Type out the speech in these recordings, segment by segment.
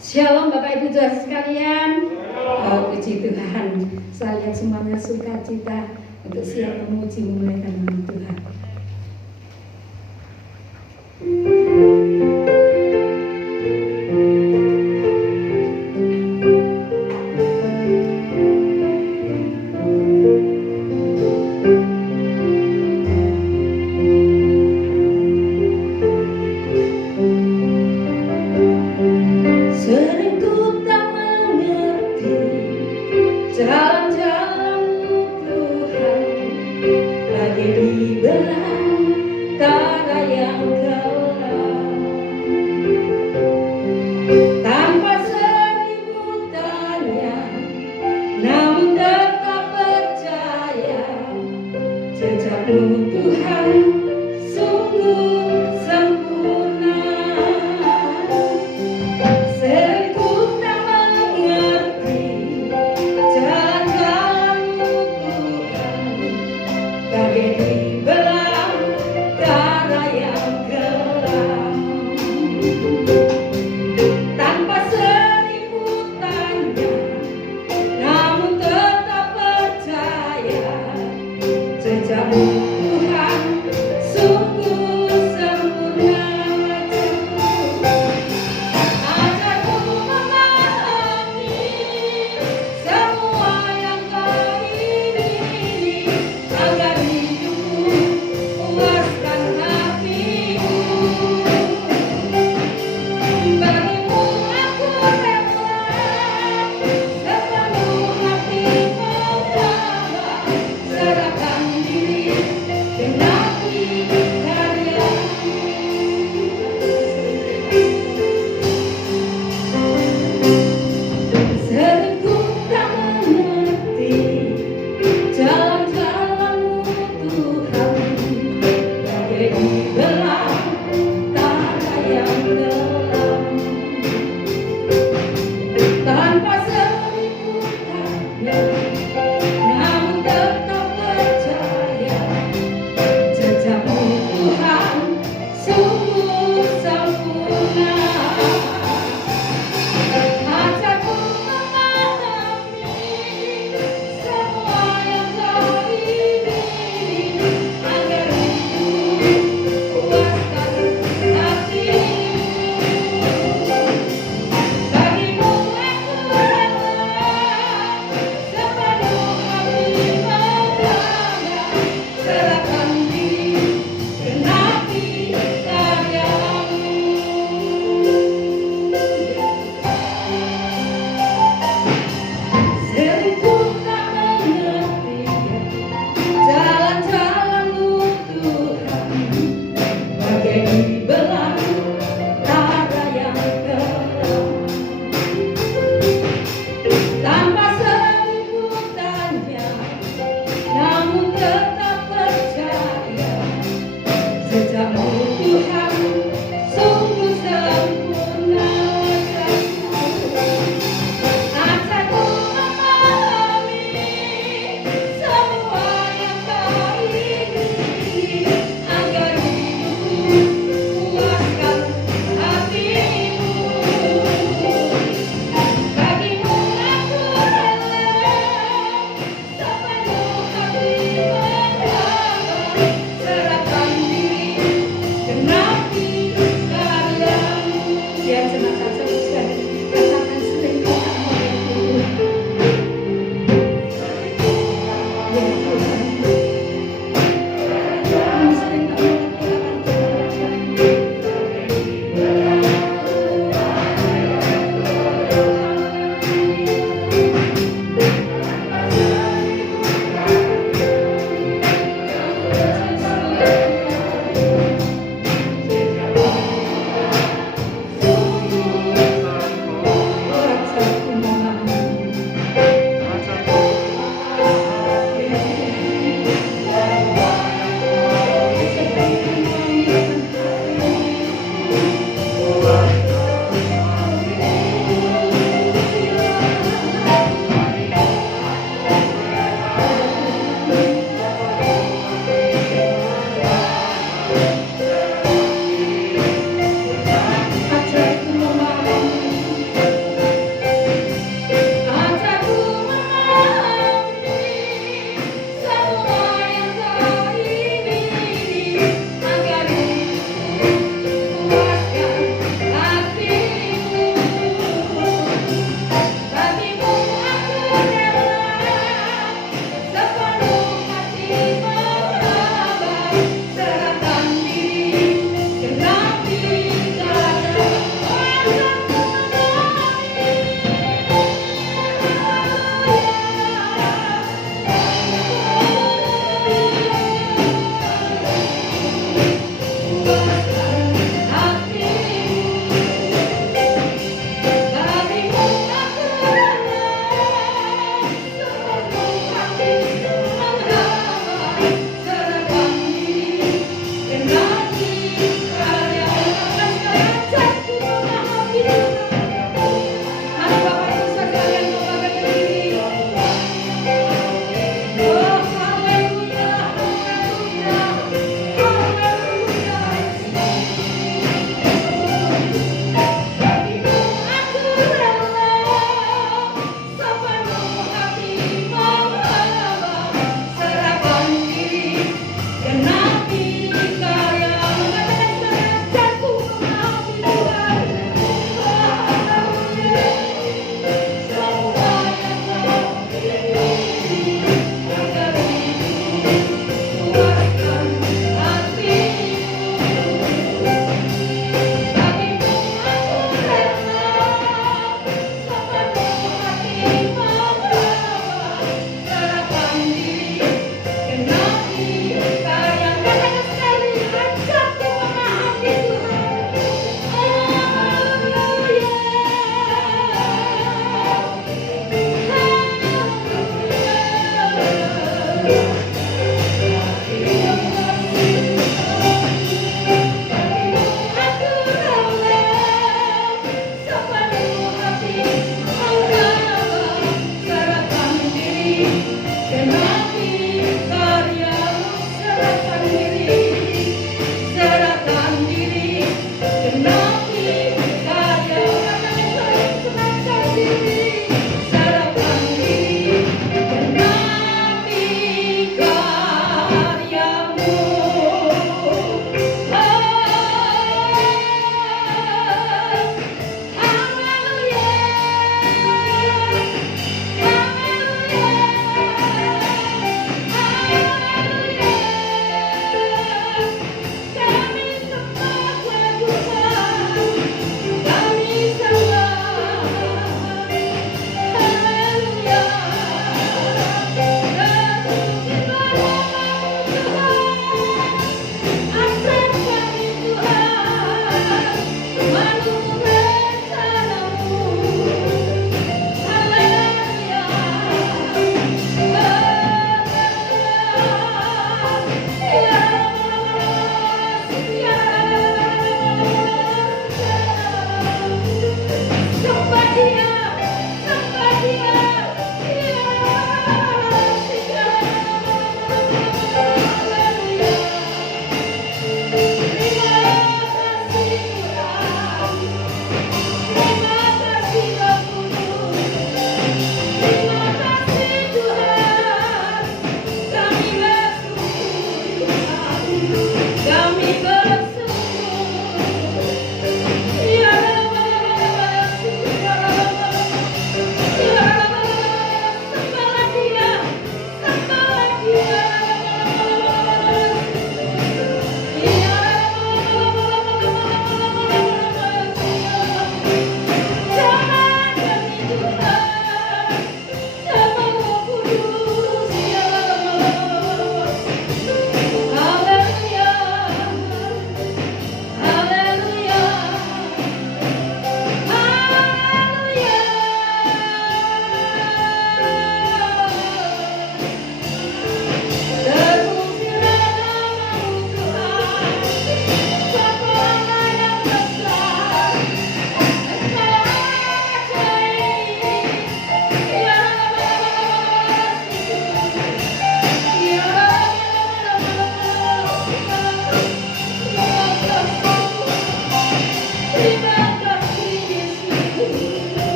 Shalom Bapak Ibu Saudara sekalian. Puji Tuhan, saya lihat semuanya sukacita untuk siap memuji memuliakan nama Tuhan. Jalan-jalan Tuhan lagi di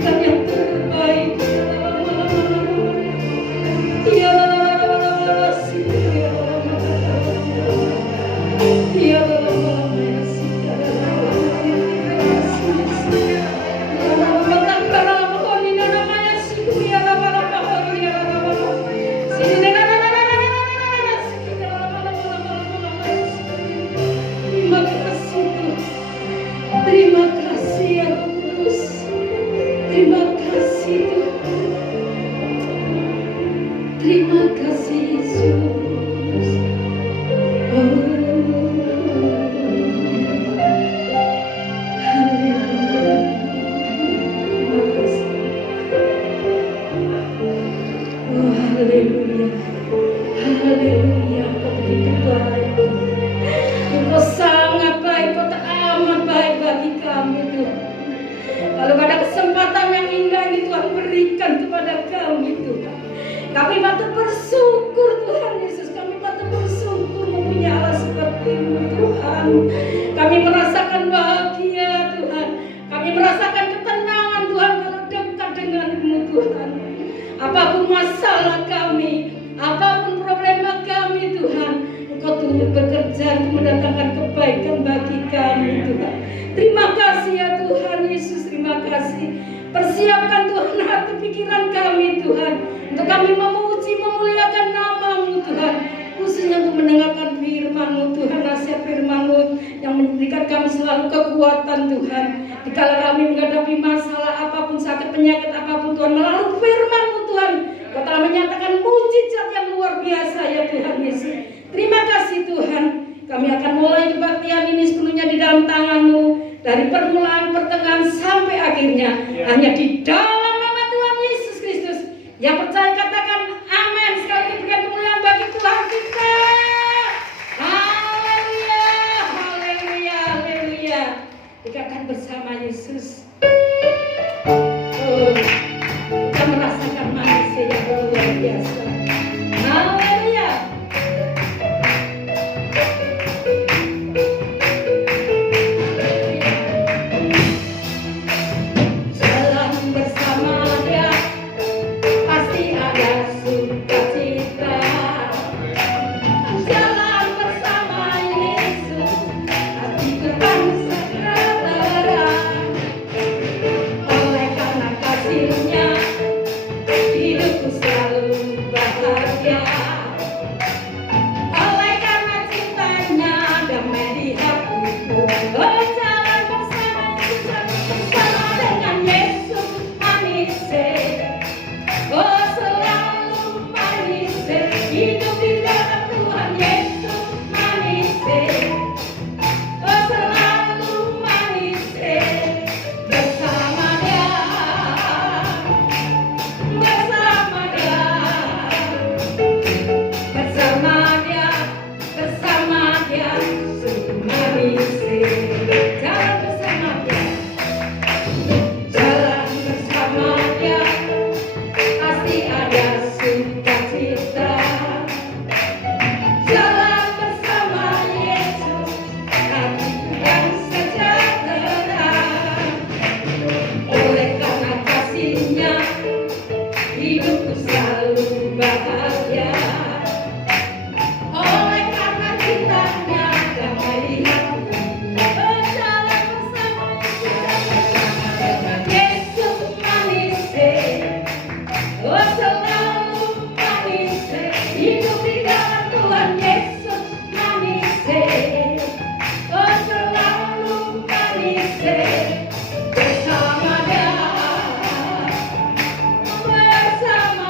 memberikan yang terbaik. Ya terima kasih ya Roh Kudus. Terima kasih Tuhan. Terima kasih Yesus. Haleluya. Haleluya. Kau begitu baik. Engkau sangat baik. Kau tak amat baik bagi kami Tuhan. Kalau pada kesempatan yang indah ini Tuhan berikan kepada kami Tuhan, kami patut bersyukur Tuhan Yesus. Kami patut bersyukur mempunyai Allah seperti-Mu Tuhan. Kami merasakan bahagia Tuhan. Kami merasakan ketenangan Tuhan kalau dekat dengan-Mu Tuhan. Apapun masalah kami, apapun problema kami Tuhan, Engkau turut bekerja untuk mendatangkan kebaikan bagi kami Tuhan. Terima kasih ya Tuhan Yesus, terima kasih. Persiapkan Tuhan hati pikiran kami Tuhan, untuk kami memuji memuliakan nama-Mu Tuhan, khususnya untuk mendengarkan firman-Mu Tuhan, nasihat firman-Mu yang memberikan kami selalu kekuatan Tuhan. Dikala kami menghadapi masalah apapun, sakit penyakit apapun Tuhan, melalui firman-Mu Tuhan, Kau telah menyatakan mujizat yang luar biasa ya Tuhan Yesus. Terima kasih Tuhan. Kami akan mulai kebaktian ini sepenuhnya di dalam tangan-Mu, dari permulaan, pertengahan sampai akhirnya, hanya di dalam nama Tuhan Yesus Kristus. Yang percaya katakan amin. Sekali lagi berikan kemuliaan bagi Tuhan kita. Haleluya, haleluya, haleluya. Dikatakan bersama Yesus. Oh, kita merasakan manusia yang luar biasa. Haleluya. Jalan bersama Dia, pasti ada sukacita. Jalan bersama Yesus, hatiku akan segera terang. Oleh karena kasih-Nya, hidupku selalu bahagia. Oleh karena cintanya, damai di hatiku. Oh, jalan bersama Yesus, bersama dengan Yesus manis. Oh, selalu manis. Hidup di dalam Tuhan Yesus manis. Oh, selalu manis. Bersama Dia, bersama Dia, bersama Dia, bersama Dia, sungguh manis. Jalan bersama Dia, jalan bersama Dia, pasti ada sukacita. Jalan bersama Yesus, hatiku yang sejahtera. Oleh karena kasih-Nya, hidupku selalu bahagia. Oleh karena cintanya, damai di hatiku. Berjalan bersama Yesus manis. Oh, selalu manis. Hidup di dalam Tuhan Yesus manis. Oh, selalu manis. Bersama Dia, bersama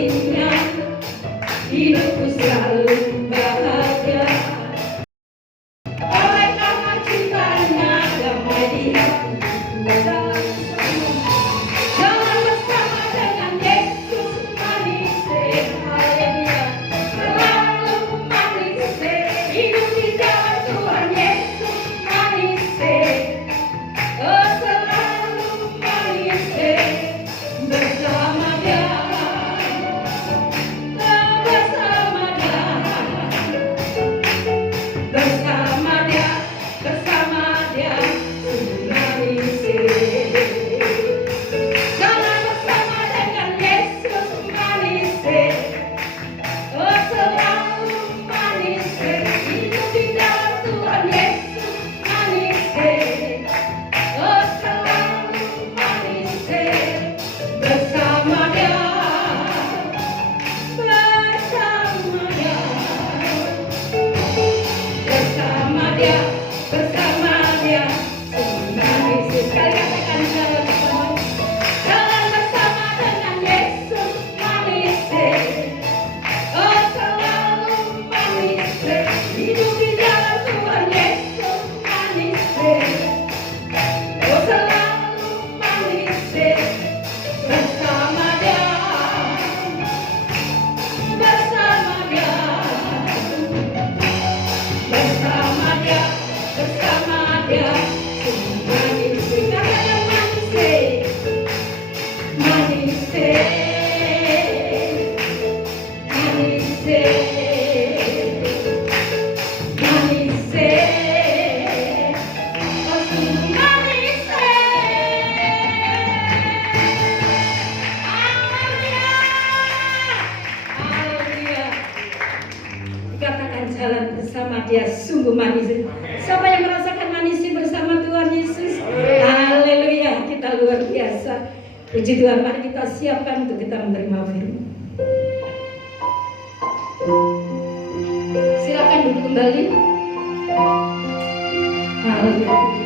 kasihnya hidupku selalu bahagia. Oleh karena cintanya damai di hati, jalan bersama dengan Yesus manis, haleluya. Selalu manis, hidup di jalan Tuhan Yesus manis, oh selalu manis, bersama Dia, bersama Dia, bersama Dia, bersama Dia, manis. Jalan bersama dengan Yesus manis, oh selalu manis, hidup di dalam Tuhan Yesus manis, oh selalu manis, bersama Dia, bersama Dia, bersama Dia, bersama Dia, manis. Sekali katakan jalan bersama, jalan bersama dengan Yesus manis, oh selalu manis, hidup di dalam Tuhan Yesus manis, oh selalu manis, bersama Dia, bersama Dia, bersama Dia, bersama Dia, manis. Katakan manis, manis, manis, manis, oh sungguh manis, haleluya, haleluya. Dikatakan jalan bersama Dia sungguh manis. Siapa yang merasakan manis bersama Tuhan Yesus? Haleluya, kita luar biasa. Puji Tuhan, mari kita siapkan untuk kita menerima firman. Silakan duduk kembali. Haleluya.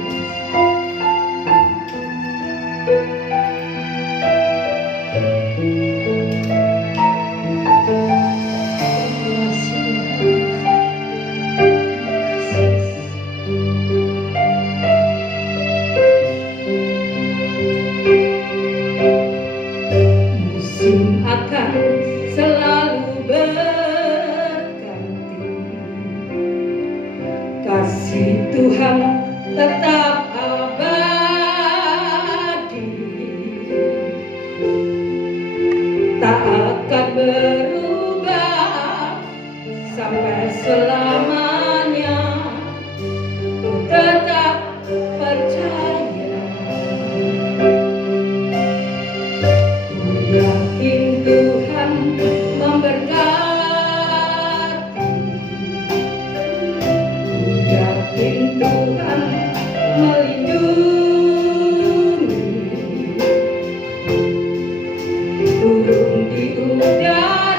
Musim akan selalu berganti, kasih Tuhan tetap abadi, tak akan berubah sampai selamanya. Ku tetap percaya, ku yakin Tuhan memberkati, ku yakin Tuhan melindungi, turun di udara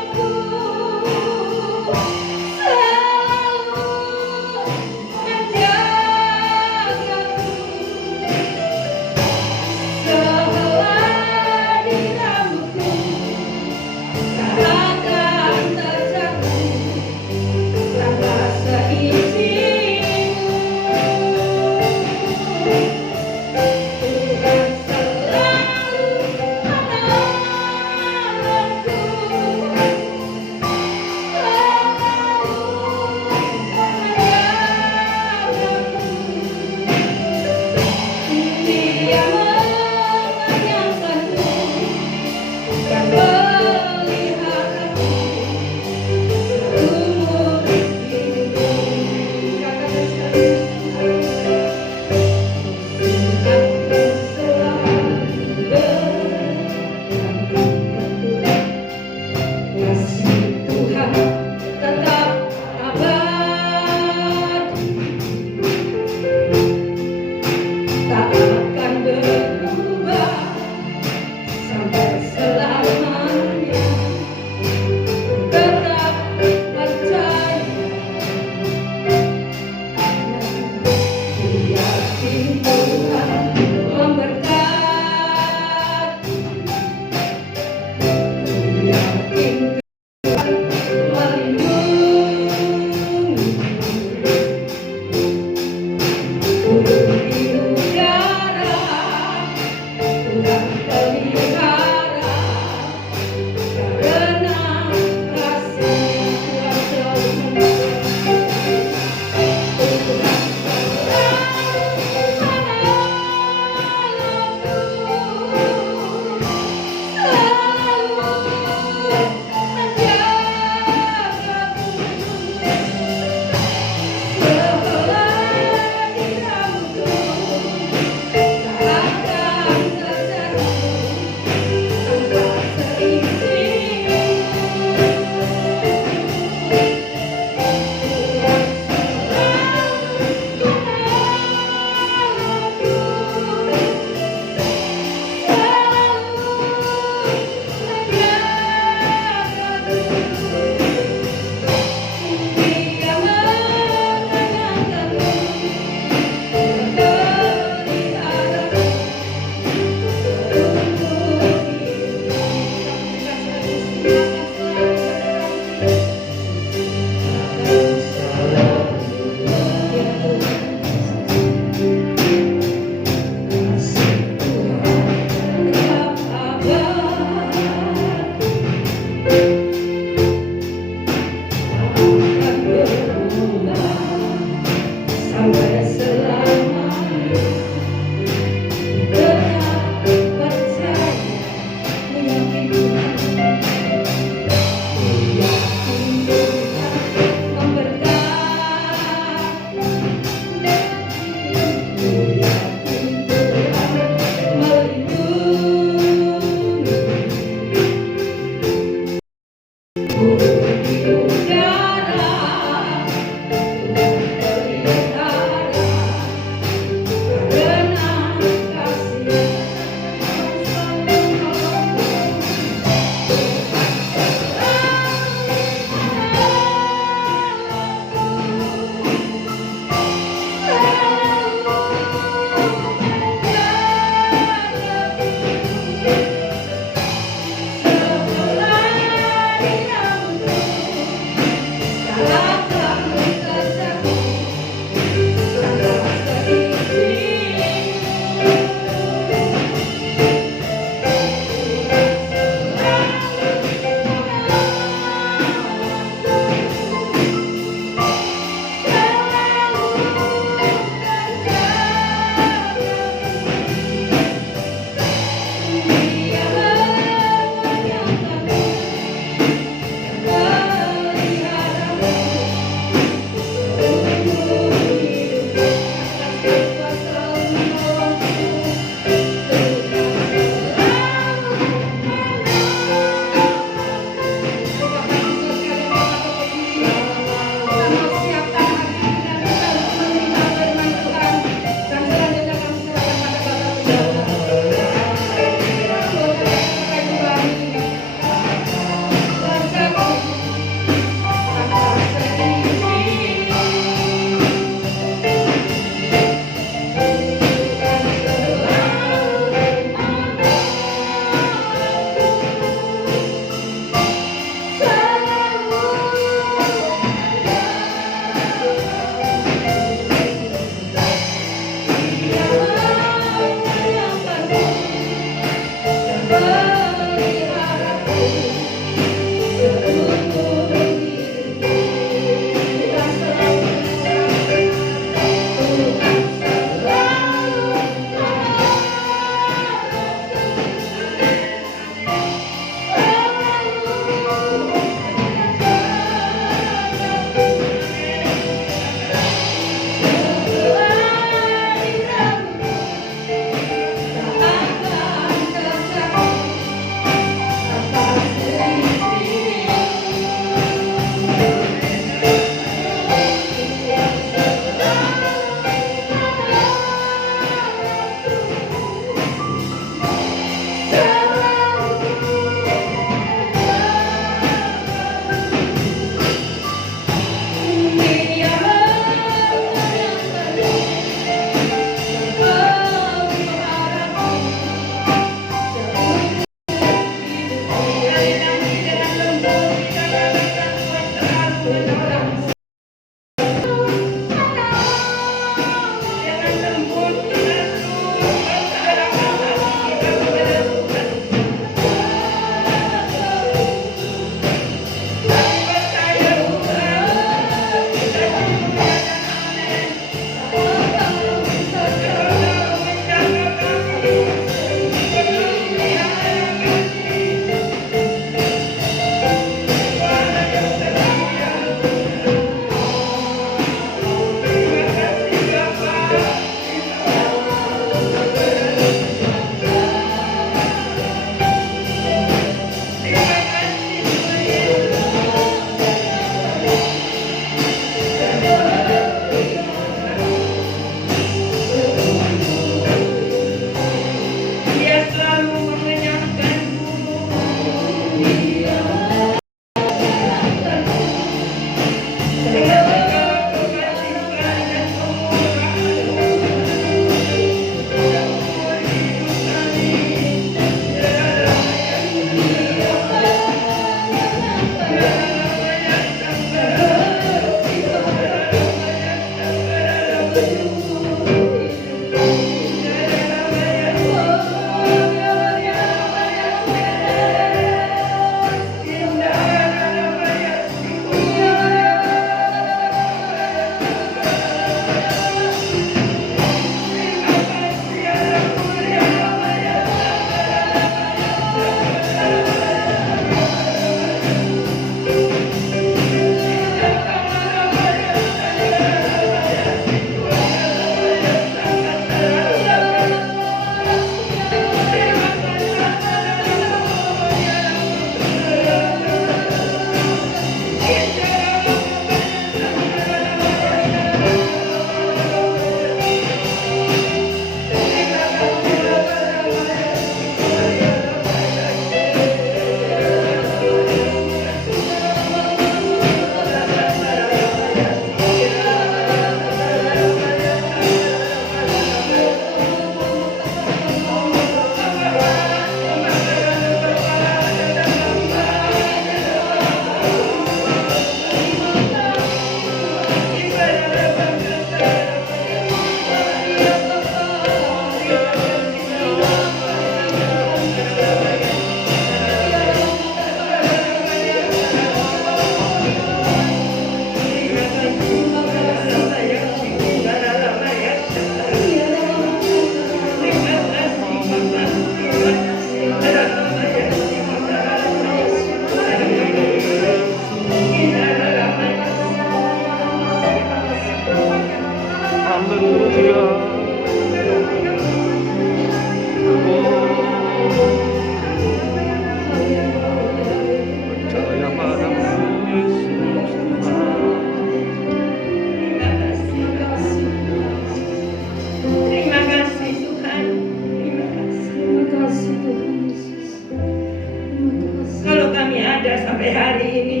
Kalau kami ada sampai hari ini,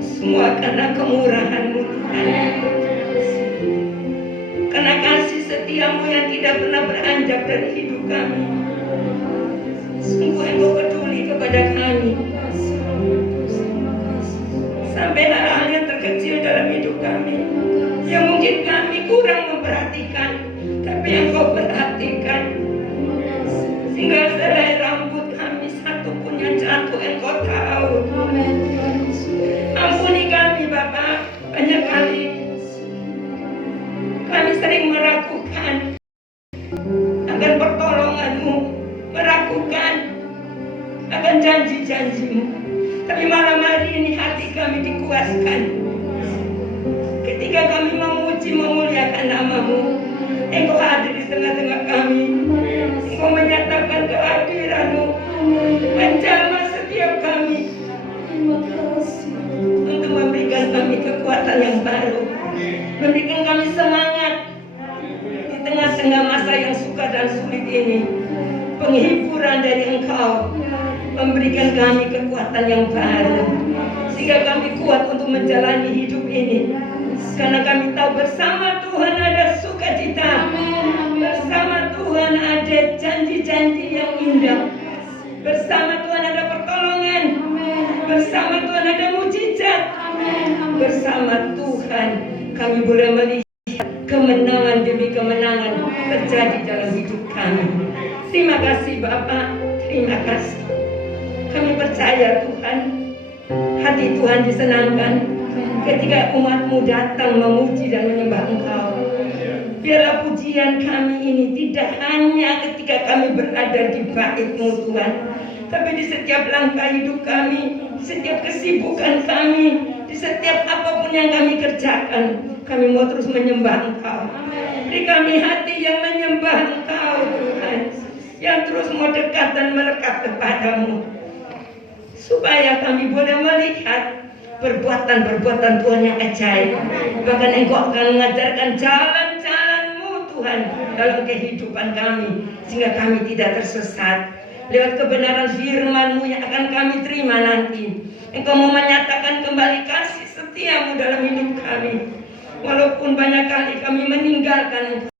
semua karena kemurahan-Mu Tuhan. Karena kasih setiamu yang tidak pernah beranjak dari hidup kami. Sungguh Engkau peduli kepada kami. Sampai hal-hal yang terkecil dalam hidup kami, yang mungkin kami kurang memperhatikan, tapi Engkau perhatikan. Sehingga selai rambut kami satu pun yang jatuh Engkau tahu. Ampuni kami Bapa, banyak kali kami sering meragukan akan pertolongan-Mu, meragukan akan janji-janji-Mu. Tapi malam hari ini hati kami dikuaskan ketika kami memuji, memuliakan nama-Mu. Engkau hadir di tengah-tengah kami. Engkau menyatakan kehadiran-Mu, menjamah setiap kami untuk memberikan kami kekuatan yang baru, memberikan kami semangat di tengah-tengah masa yang suka dan sulit ini. Penghiburan dari Engkau memberikan kami kekuatan yang baru, sehingga kami kuat untuk menjalani hidup ini. Karena kami tahu bersama Tuhan ada sukacita, bersama Tuhan ada janji-janji yang indah, bersama Tuhan ada pertolongan, bersama Tuhan ada mujizat, bersama Tuhan kami boleh melihat kemenangan demi kemenangan terjadi dalam hidup kami. Terima kasih Bapak, terima kasih. Kami percaya Tuhan, hati Tuhan disenangkan ketika umat-Mu datang memuji dan menyembah Engkau. Biarlah pujian kami ini tidak hanya ketika kami berada di bait-Mu Tuhan, tapi di setiap langkah hidup kami, di setiap kesibukan kami, di setiap apapun yang kami kerjakan, kami mau terus menyembah Engkau. Beri kami hati yang menyembah Engkau Tuhan, yang terus mau dekat dan melekat kepadamu, supaya kami boleh melihat perbuatan-perbuatan Tuhan yang ajaib. Bahkan Engkau akan mengajarkan jalan-jalan-Mu Tuhan dalam kehidupan kami, sehingga kami tidak tersesat. Lewat kebenaran firman-Mu yang akan kami terima nanti, Engkau mau menyatakan kembali kasih setia-Mu dalam hidup kami. Walaupun banyak kali kami meninggalkan Engkau,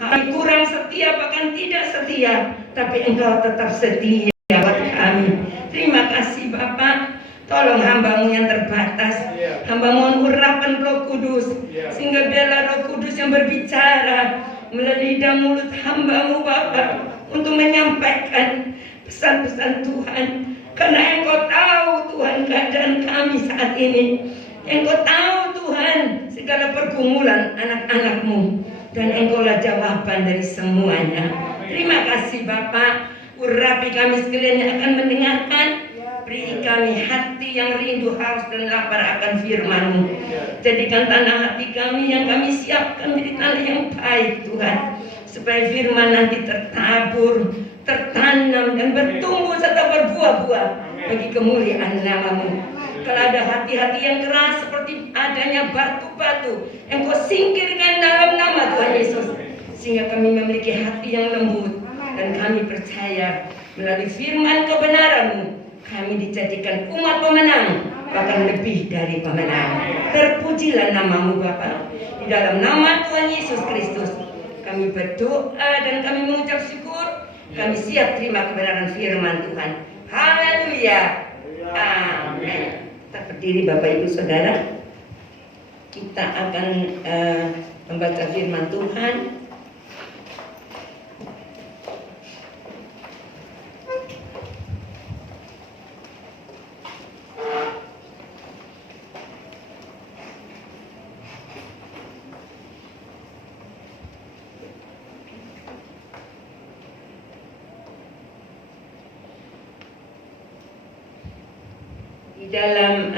kami kurang setia bahkan tidak setia, tapi Engkau tetap setia buat kami. Terima kasih Bapak. Tolong hamba-Mu yang terbatas. Hamba mohon urapan Roh Kudus, sehingga biarlah Roh Kudus yang berbicara melalui lidah mulut hamba-Mu Bapak, untuk menyampaikan pesan-pesan Tuhan. Karena Engkau tahu Tuhan keadaan kami saat ini. Engkau tahu Tuhan segala pergumulan anak-anak-Mu, dan Engkaulah jawaban dari semuanya. Terima kasih Bapak. Urapi kami sekalian yang akan mendengarkan. Beri kami hati yang rindu, haus dan lapar akan firman-Mu. Jadikan tanah hati kami yang kami siapkan menjadi tanah yang baik Tuhan, supaya firman nanti tertabur, tertanam dan bertumbuh serta berbuah-buah bagi kemuliaan nama-Mu. Kalau ada hati-hati yang keras seperti adanya batu-batu, Engkau singkirkan dalam nama Tuhan Yesus, sehingga kami memiliki hati yang lembut. Dan kami percaya melalui firman kebenaran-Mu, kami dijadikan umat pemenang, bahkan lebih dari pemenang. Terpujilah nama-Mu Bapa. Di dalam nama Tuhan Yesus Kristus kami berdoa dan kami mengucap syukur. Kami siap terima kebenaran firman Tuhan. Haleluya. Amin. Kita berdiri Bapak Ibu Saudara. Kita akan membaca firman Tuhan. Di dalam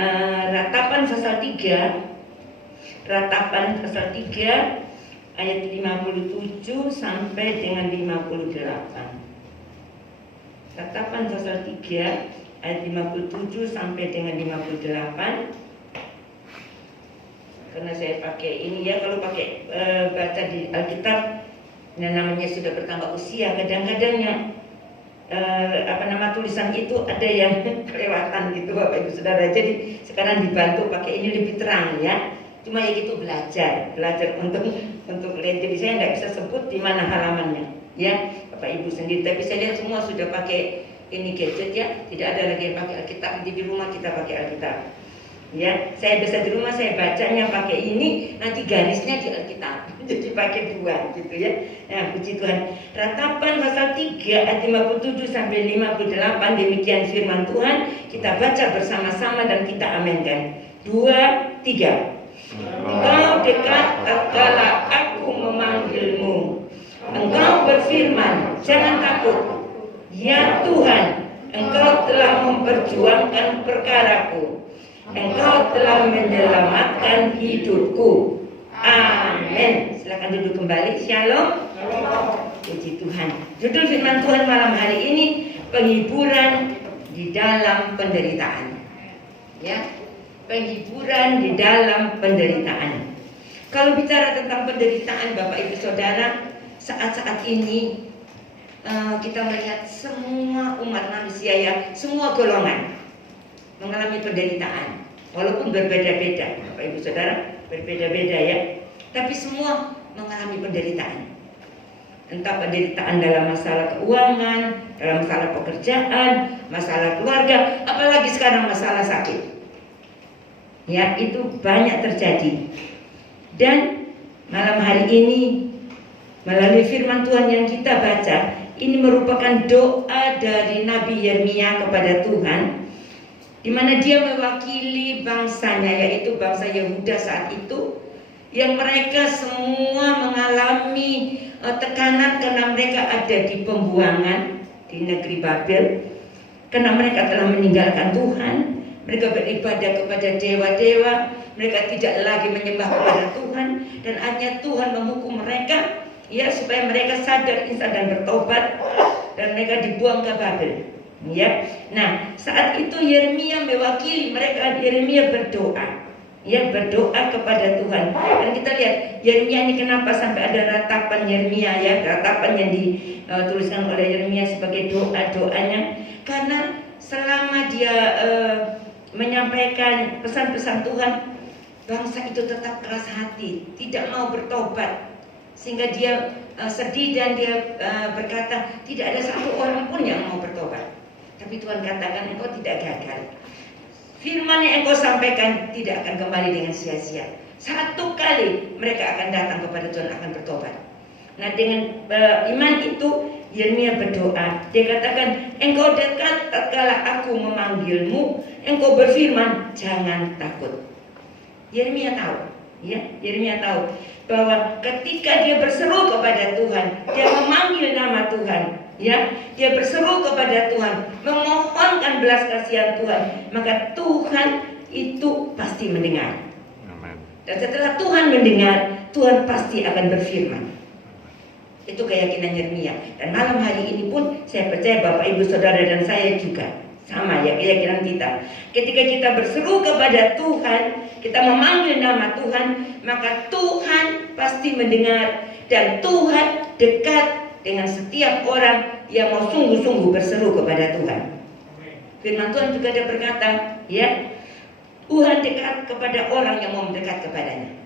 Ratapan pasal 3, Ratapan pasal 3 ayat 57 sampai dengan 58. Ratapan pasal 3 ayat 57 sampai dengan 58. Karena saya pakai ini ya, kalau pakai baca di Alkitab, yang namanya sudah bertambah usia, kadang-kadangnya tulisan itu ada yang kelewatan gitu Bapak Ibu Saudara. Jadi sekarang dibantu pakai ini lebih terang ya. Cuma ya gitu belajar untuk lihat. Jadi saya nggak bisa sebut di mana halamannya ya Bapak Ibu sendiri. Tapi saya lihat semua sudah pakai ini gadget ya. Tidak ada lagi yang pakai Alkitab. Jadi di rumah kita pakai Alkitab. Ya, saya biasa di rumah saya bacanya pakai ini, nanti garisnya di Alkitab. Jadi pakai dua gitu ya. Nah, puji Tuhan. Ratapan pasal 3 ayat 57 sampai 58 demikian firman Tuhan. Kita baca bersama-sama dan kita amenkan. 2, 3. Engkau dekat tatkala aku memanggilmu. Engkau berfirman, jangan takut. Ya Tuhan, Engkau telah memperjuangkan perkaraku. Engkau telah menyelamatkan hidupku. Amin. Silakan duduk kembali. Shalom. Puji Tuhan. Judul firman Tuhan malam hari ini, penghiburan di dalam penderitaan. Ya, penghiburan di dalam penderitaan. Kalau bicara tentang penderitaan, Bapak Ibu Saudara, saat-saat ini kita melihat semua umat manusia ya, semua golongan mengalami penderitaan. Walaupun berbeda-beda, Bapak Ibu Saudara, berbeda-beda ya. Tapi semua mengalami penderitaan. Entah penderitaan dalam masalah keuangan, dalam masalah pekerjaan, masalah keluarga, apalagi sekarang masalah sakit. Ya, itu banyak terjadi. Dan malam hari ini melalui firman Tuhan yang kita baca, ini merupakan doa dari Nabi Yeremia kepada Tuhan, di mana dia mewakili bangsanya, yaitu bangsa Yehuda saat itu, yang mereka semua mengalami tekanan karena mereka ada di pembuangan di negeri Babel, karena mereka telah meninggalkan Tuhan. Mereka beribadah kepada dewa-dewa, mereka tidak lagi menyembah kepada Tuhan, dan akhirnya Tuhan menghukum mereka ya supaya mereka sadar insan dan bertobat, dan mereka dibuang ke Babel. Ya, nah saat itu Yeremia mewakili mereka. Yeremia berdoa, ya berdoa kepada Tuhan. Dan kita lihat Yeremia ini kenapa sampai ada ratapan Yeremia ya, ratapan yang dituliskan oleh Yeremia sebagai doa-doanya, karena selama dia menyampaikan pesan-pesan Tuhan, bangsa itu tetap keras hati, tidak mau bertobat, sehingga dia sedih dan dia berkata tidak ada satu orang pun yang mau bertobat. Tapi Tuhan katakan engkau tidak gagal. Firman yang engkau sampaikan tidak akan kembali dengan sia-sia. Satu kali mereka akan datang kepada Tuhan, akan bertobat. Nah dengan iman itu Yeremia berdoa. Dia katakan, engkau dekat tatkala aku memanggilmu. Engkau berfirman, jangan takut. Yeremia tahu, ya, Yeremia tahu bahwa ketika dia berseru kepada Tuhan, dia memanggil nama Tuhan, ya, dia berseru kepada Tuhan, memohonkan belas kasihan Tuhan, maka Tuhan itu pasti mendengar. Dan setelah Tuhan mendengar, Tuhan pasti akan berfirman. Itu keyakinan Yeremia. Dan malam hari ini pun saya percaya Bapak Ibu Saudara dan saya juga sama ya keyakinan kita. Ketika kita berseru kepada Tuhan, kita memanggil nama Tuhan, maka Tuhan pasti mendengar. Dan Tuhan dekat dengan setiap orang yang mau sungguh-sungguh berseru kepada Tuhan. Firman Tuhan juga ada berkata, ya, Tuhan dekat kepada orang yang mau mendekat kepadanya.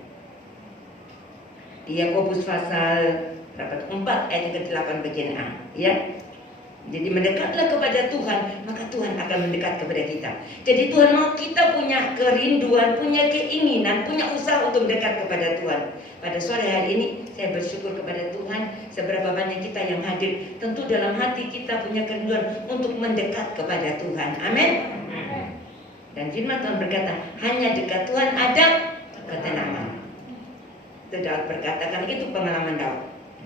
Di Yakobus pasal 4 ayat ke-8 bagian A, ya. Jadi mendekatlah kepada Tuhan, maka Tuhan akan mendekat kepada kita. Jadi Tuhan mau kita punya kerinduan, punya keinginan, punya usaha untuk mendekat kepada Tuhan. Pada sore hari ini saya bersyukur kepada Tuhan, seberapa banyak kita yang hadir. Tentu dalam hati kita punya kerinduan untuk mendekat kepada Tuhan. Amin. Dan firman Tuhan berkata, hanya dekat Tuhan ada ketenangan. Itu Daud berkata, karena itu pengalaman Daud.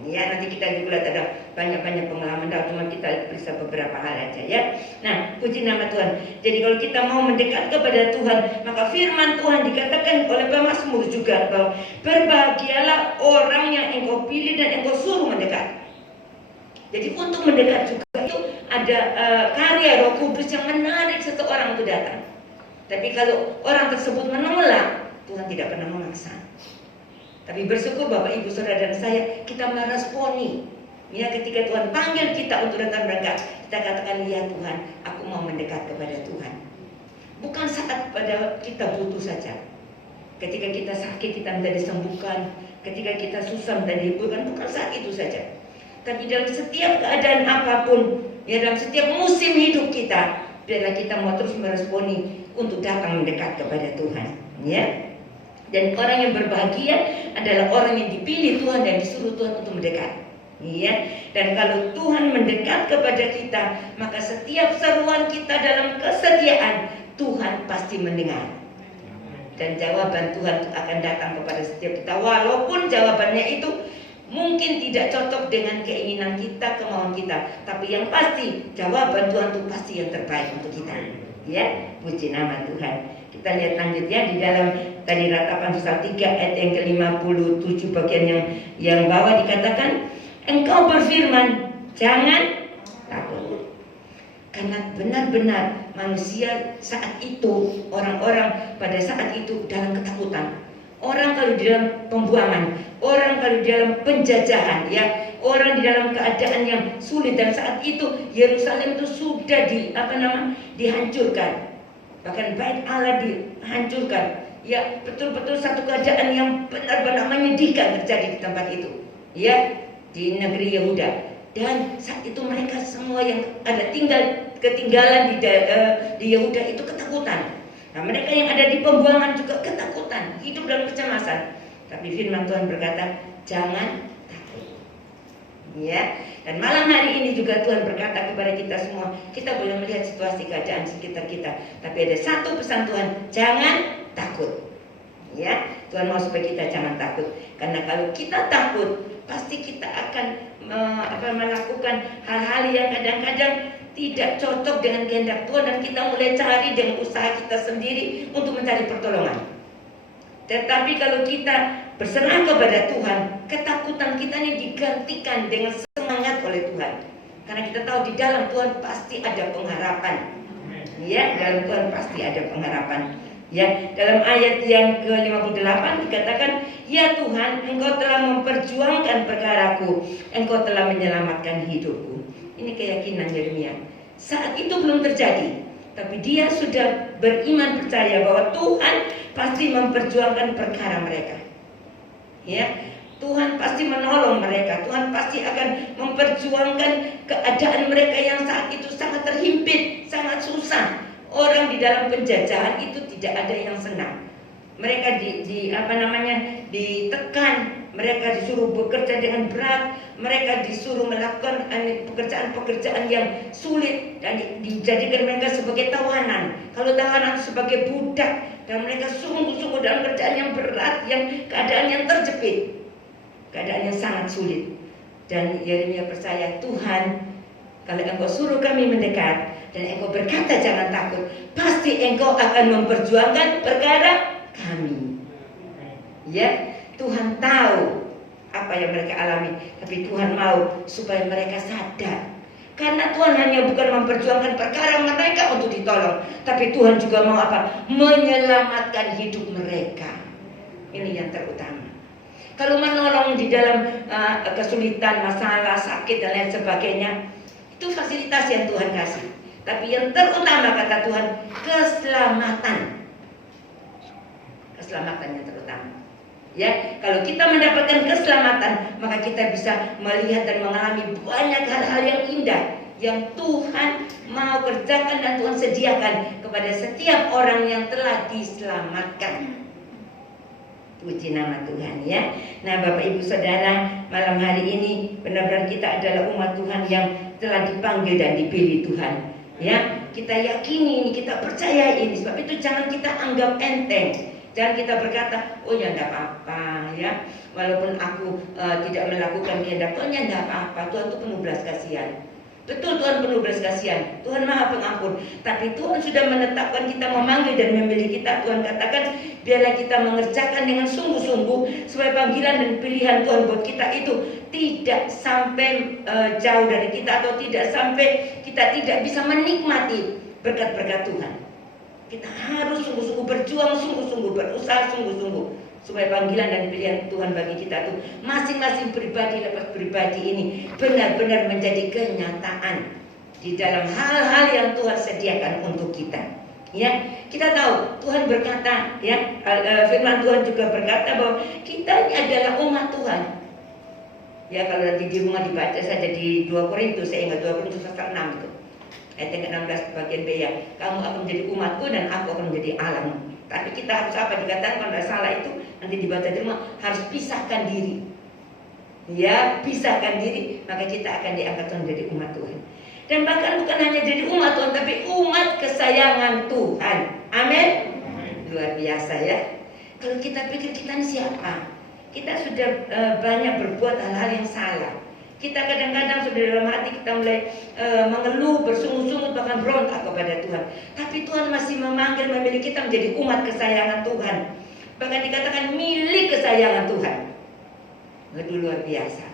Ya, nanti kita juga lihat ada banyak-banyak pengalaman Daud, cuma kita bisa beberapa hal aja ya. Nah, puji nama Tuhan. Jadi kalau kita mau mendekat kepada Tuhan, maka firman Tuhan dikatakan oleh pemazmur juga bahwa berbahagialah orang yang engkau pilih dan engkau suruh mendekat. Jadi untuk mendekat juga itu ada karya Roh Kudus yang menarik seseorang untuk datang. Tapi kalau orang tersebut menolak, Tuhan tidak pernah memaksa. Tapi bersyukur Bapak Ibu Saudara dan saya, kita meresponi Ya, ketika Tuhan panggil kita untuk datang berangkat, kita katakan, ya Tuhan, aku mau mendekat kepada Tuhan. Bukan saat pada kita butuh saja. Ketika kita sakit, kita minta disembuhkan. Ketika kita susah, minta dihiburkan. Bukan saat itu saja. Tapi dalam setiap keadaan apapun, ya dalam setiap musim hidup kita, biarlah kita mau terus meresponi untuk datang mendekat kepada Tuhan. Ya. Dan orang yang berbahagia adalah orang yang dipilih Tuhan dan disuruh Tuhan untuk mendekat. Ya, dan kalau Tuhan mendekat kepada kita, maka setiap seruan kita dalam kesetiaan, Tuhan pasti mendengar. Dan jawaban Tuhan akan datang kepada setiap kita, walaupun jawabannya itu mungkin tidak cocok dengan keinginan kita, kemauan kita, tapi yang pasti jawaban Tuhan itu pasti yang terbaik untuk kita. Ya, puji nama Tuhan. Kita lihat lanjutnya di dalam tadi Ratapan pasal 3 ayat yang ke-57 bagian yang bawah dikatakan, engkau berfirman, jangan takut. Karena benar-benar manusia saat itu, orang-orang pada saat itu dalam ketakutan. Orang kalau di dalam pembuangan, orang kalau di dalam penjajahan, ya, orang di dalam keadaan yang sulit. Dan saat itu Yerusalem itu sudah dihancurkan. Bahkan bait Allah dihancurkan. Ya, betul-betul satu keadaan yang benar-benar menyedihkan terjadi di tempat itu. Ya, di negeri Yehuda. Dan saat itu mereka semua yang ada ketinggalan di Yehuda itu ketakutan. Nah, mereka yang ada di pembuangan juga ketakutan, hidup dalam kecemasan. Tapi firman Tuhan berkata, jangan takut. Ya, dan malam hari ini juga Tuhan berkata kepada kita semua, kita boleh melihat situasi keadaan sekitar kita, tapi ada satu pesan Tuhan, jangan takut. Ya, Tuhan mau supaya kita jangan takut. Karena kalau kita takut, pasti kita akan melakukan hal-hal yang kadang-kadang tidak cocok dengan kehendak Tuhan, dan kita mulai cari dengan usaha kita sendiri untuk mencari pertolongan. Tetapi kalau kita berserah kepada Tuhan, ketakutan kita ini digantikan dengan semangat oleh Tuhan. Karena kita tahu di dalam Tuhan pasti ada pengharapan. Ya, dalam Tuhan pasti ada pengharapan. Ya, dalam ayat yang ke-58 dikatakan, ya Tuhan, engkau telah memperjuangkan perkaraku, engkau telah menyelamatkan hidupku. Ini keyakinan Yeremia. Saat itu belum terjadi, tapi dia sudah beriman percaya bahwa Tuhan pasti memperjuangkan perkara mereka. Ya, Tuhan pasti menolong mereka. Tuhan pasti akan memperjuangkan keadaan mereka yang saat itu sangat terhimpit, sangat susah. Orang di dalam penjajahan itu tidak ada yang senang. Mereka ditekan, mereka disuruh bekerja dengan berat, mereka disuruh melakukan pekerjaan-pekerjaan yang sulit, dan dijadikan mereka sebagai tawanan. Kalau tawanan sebagai budak, dan mereka sungguh-sungguh dalam kerjaan yang berat, yang keadaan yang terjepit, keadaan yang sangat sulit. Dan Yeremia percaya, Tuhan, kalau engkau suruh kami mendekat dan engkau berkata jangan takut, pasti engkau akan memperjuangkan perkara kami. Ya, Tuhan tahu apa yang mereka alami, tapi Tuhan mau supaya mereka sadar. Karena Tuhan hanya bukan memperjuangkan perkara mereka untuk ditolong, tapi Tuhan juga mau apa? Menyelamatkan hidup mereka. Ini yang terutama. Kalau menolong di dalam kesulitan, masalah, sakit dan lain sebagainya, itu fasilitas yang Tuhan kasih. Tapi yang terutama kata Tuhan, keselamatan. Keselamatan yang terutama. Ya, kalau kita mendapatkan keselamatan, maka kita bisa melihat dan mengalami banyak hal-hal yang indah yang Tuhan mau kerjakan dan Tuhan sediakan kepada setiap orang yang telah diselamatkan. Puji nama Tuhan, ya. Nah, Bapak Ibu Saudara, malam hari ini benar-benar kita adalah umat Tuhan yang telah dipanggil dan dipilih Tuhan. Ya, kita yakini ini, kita percaya ini. Sebab itu jangan kita anggap enteng. Jangan kita berkata, oh ya enggak apa-apa, ya. Walaupun aku tidak melakukan kehendak Tuhan, ya enggak apa-apa. Tuhan itu penuh belas kasihan. Betul, Tuhan penuh belas kasihan. Tuhan Maha Pengampun. Tapi Tuhan sudah menetapkan kita, memanggil dan memilih kita. Tuhan katakan, biarlah kita mengerjakan dengan sungguh-sungguh supaya panggilan dan pilihan Tuhan buat kita itu tidak sampai jauh dari kita, atau tidak sampai kita tidak bisa menikmati berkat-berkat Tuhan. Kita harus sungguh-sungguh berjuang, sungguh-sungguh berusaha, sungguh-sungguh supaya panggilan dan pilihan Tuhan bagi kita tuh masing-masing pribadi lepas pribadi ini benar-benar menjadi kenyataan di dalam hal-hal yang Tuhan sediakan untuk kita. Ya, kita tahu Tuhan berkata, ya, firman Tuhan juga berkata bahwa kita ini adalah umat Tuhan. Ya, kalau nanti di rumah dibaca saja di 2 Korintus, saya ingat 2 Korintus pasal 6 itu. Ayat yang ke-16 bagian B, ya, kamu akan menjadi umatku dan aku akan menjadi Allahmu. Tapi kita harus apa? Dikatakan kalau tidak salah itu nanti dibaca di rumah, harus pisahkan diri. Ya, pisahkan diri, maka kita akan diangkat menjadi umat Tuhan. Dan bahkan bukan hanya jadi umat Tuhan, tapi umat kesayangan Tuhan. Amin. Luar biasa ya. Kalau kita pikir kita ini siapa? Kita sudah banyak berbuat hal-hal yang salah. Kita kadang-kadang sudah dalam hati kita mulai mengeluh, bersungut-sungut, bahkan berontak kepada Tuhan. Tapi Tuhan masih memanggil, memilih kita menjadi umat kesayangan Tuhan. Bahkan dikatakan milik kesayangan Tuhan. Itu luar biasa.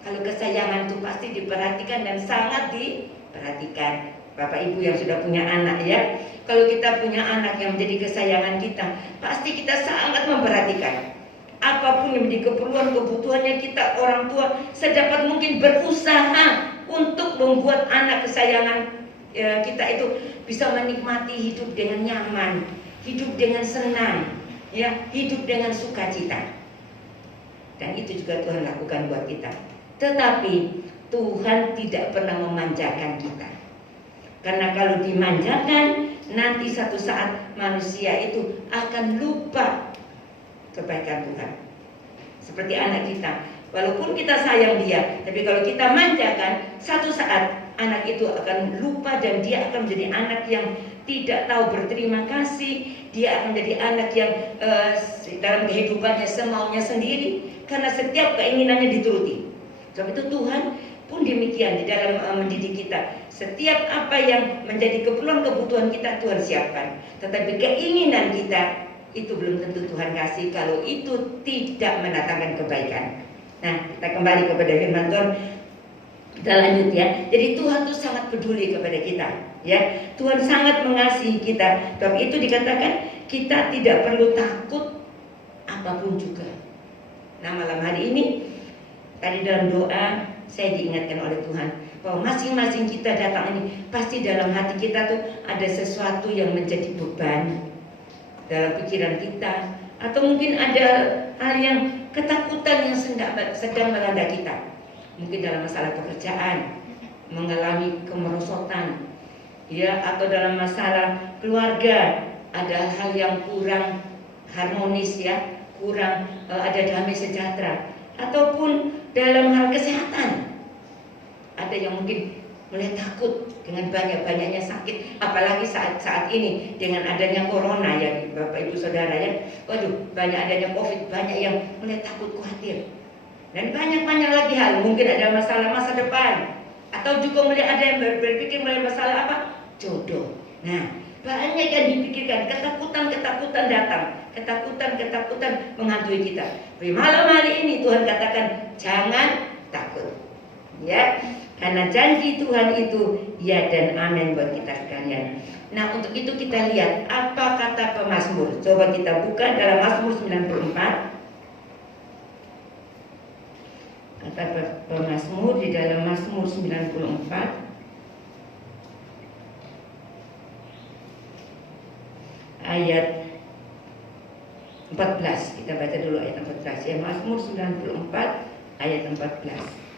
Kalau kesayangan itu pasti diperhatikan dan sangat diperhatikan. Bapak Ibu yang sudah punya anak ya, kalau kita punya anak yang menjadi kesayangan kita, pasti kita sangat memperhatikan. Apapun yang menjadi keperluan kebutuhannya, kita orang tua sedapat mungkin berusaha untuk membuat anak kesayangan kita itu bisa menikmati hidup dengan nyaman, hidup dengan senang, ya, hidup dengan sukacita. Dan itu juga Tuhan lakukan buat kita. Tetapi Tuhan tidak pernah memanjakan kita. Karena kalau dimanjakan, nanti satu saat manusia itu akan lupa kebaikan Tuhan. Seperti anak kita, walaupun kita sayang dia, tapi kalau kita manjakan, satu saat anak itu akan lupa dan dia akan menjadi anak yang tidak tahu berterima kasih. Dia akan menjadi anak yang dalam kehidupannya semaunya sendiri, karena setiap keinginannya dituruti. Sebab itu Tuhan pun demikian di dalam mendidik kita. Setiap apa yang menjadi keperluan kebutuhan kita Tuhan siapkan. Tetapi keinginan kita itu belum tentu Tuhan kasih kalau itu tidak mendatangkan kebaikan. Nah, kita kembali kepada firman Tuhan. Kita lanjut ya. Jadi Tuhan tuh sangat peduli kepada kita, ya. Tuhan sangat mengasihi kita. Sebab itu dikatakan kita tidak perlu takut apapun juga. Nah, malam hari ini tadi dalam doa saya diingatkan oleh Tuhan bahwa masing-masing kita datang ini pasti dalam hati kita tuh ada sesuatu yang menjadi beban dalam pikiran kita, atau mungkin ada hal yang ketakutan yang sedang melanda kita. Mungkin dalam masalah pekerjaan, mengalami kemerosotan, ya, atau dalam masalah keluarga ada hal yang kurang harmonis, ya, kurang ada damai sejahtera, ataupun dalam hal kesehatan ada yang mungkin mulai takut dengan banyak-banyaknya sakit, apalagi saat ini dengan adanya corona ya Bapak Ibu Saudara ya. Waduh, banyak adanya COVID, banyak yang mulai takut, khawatir. Dan banyak-banyak lagi hal, mungkin ada masalah masa depan, atau juga mulai ada yang berpikir mulai masalah apa? Jodoh. Nah, banyak yang dipikirkan, ketakutan-ketakutan datang, ketakutan-ketakutan menghantui kita. Tapi malam hari ini Tuhan katakan jangan takut, ya, karena janji Tuhan itu ya dan amin buat kita sekalian. Nah, untuk itu kita lihat apa kata pemazmur. Coba kita buka dalam Mazmur 94. Kata pemazmur di dalam Mazmur 94 ayat 14. Kita baca dulu ayat 14 ya. Mazmur 94 ayat 14.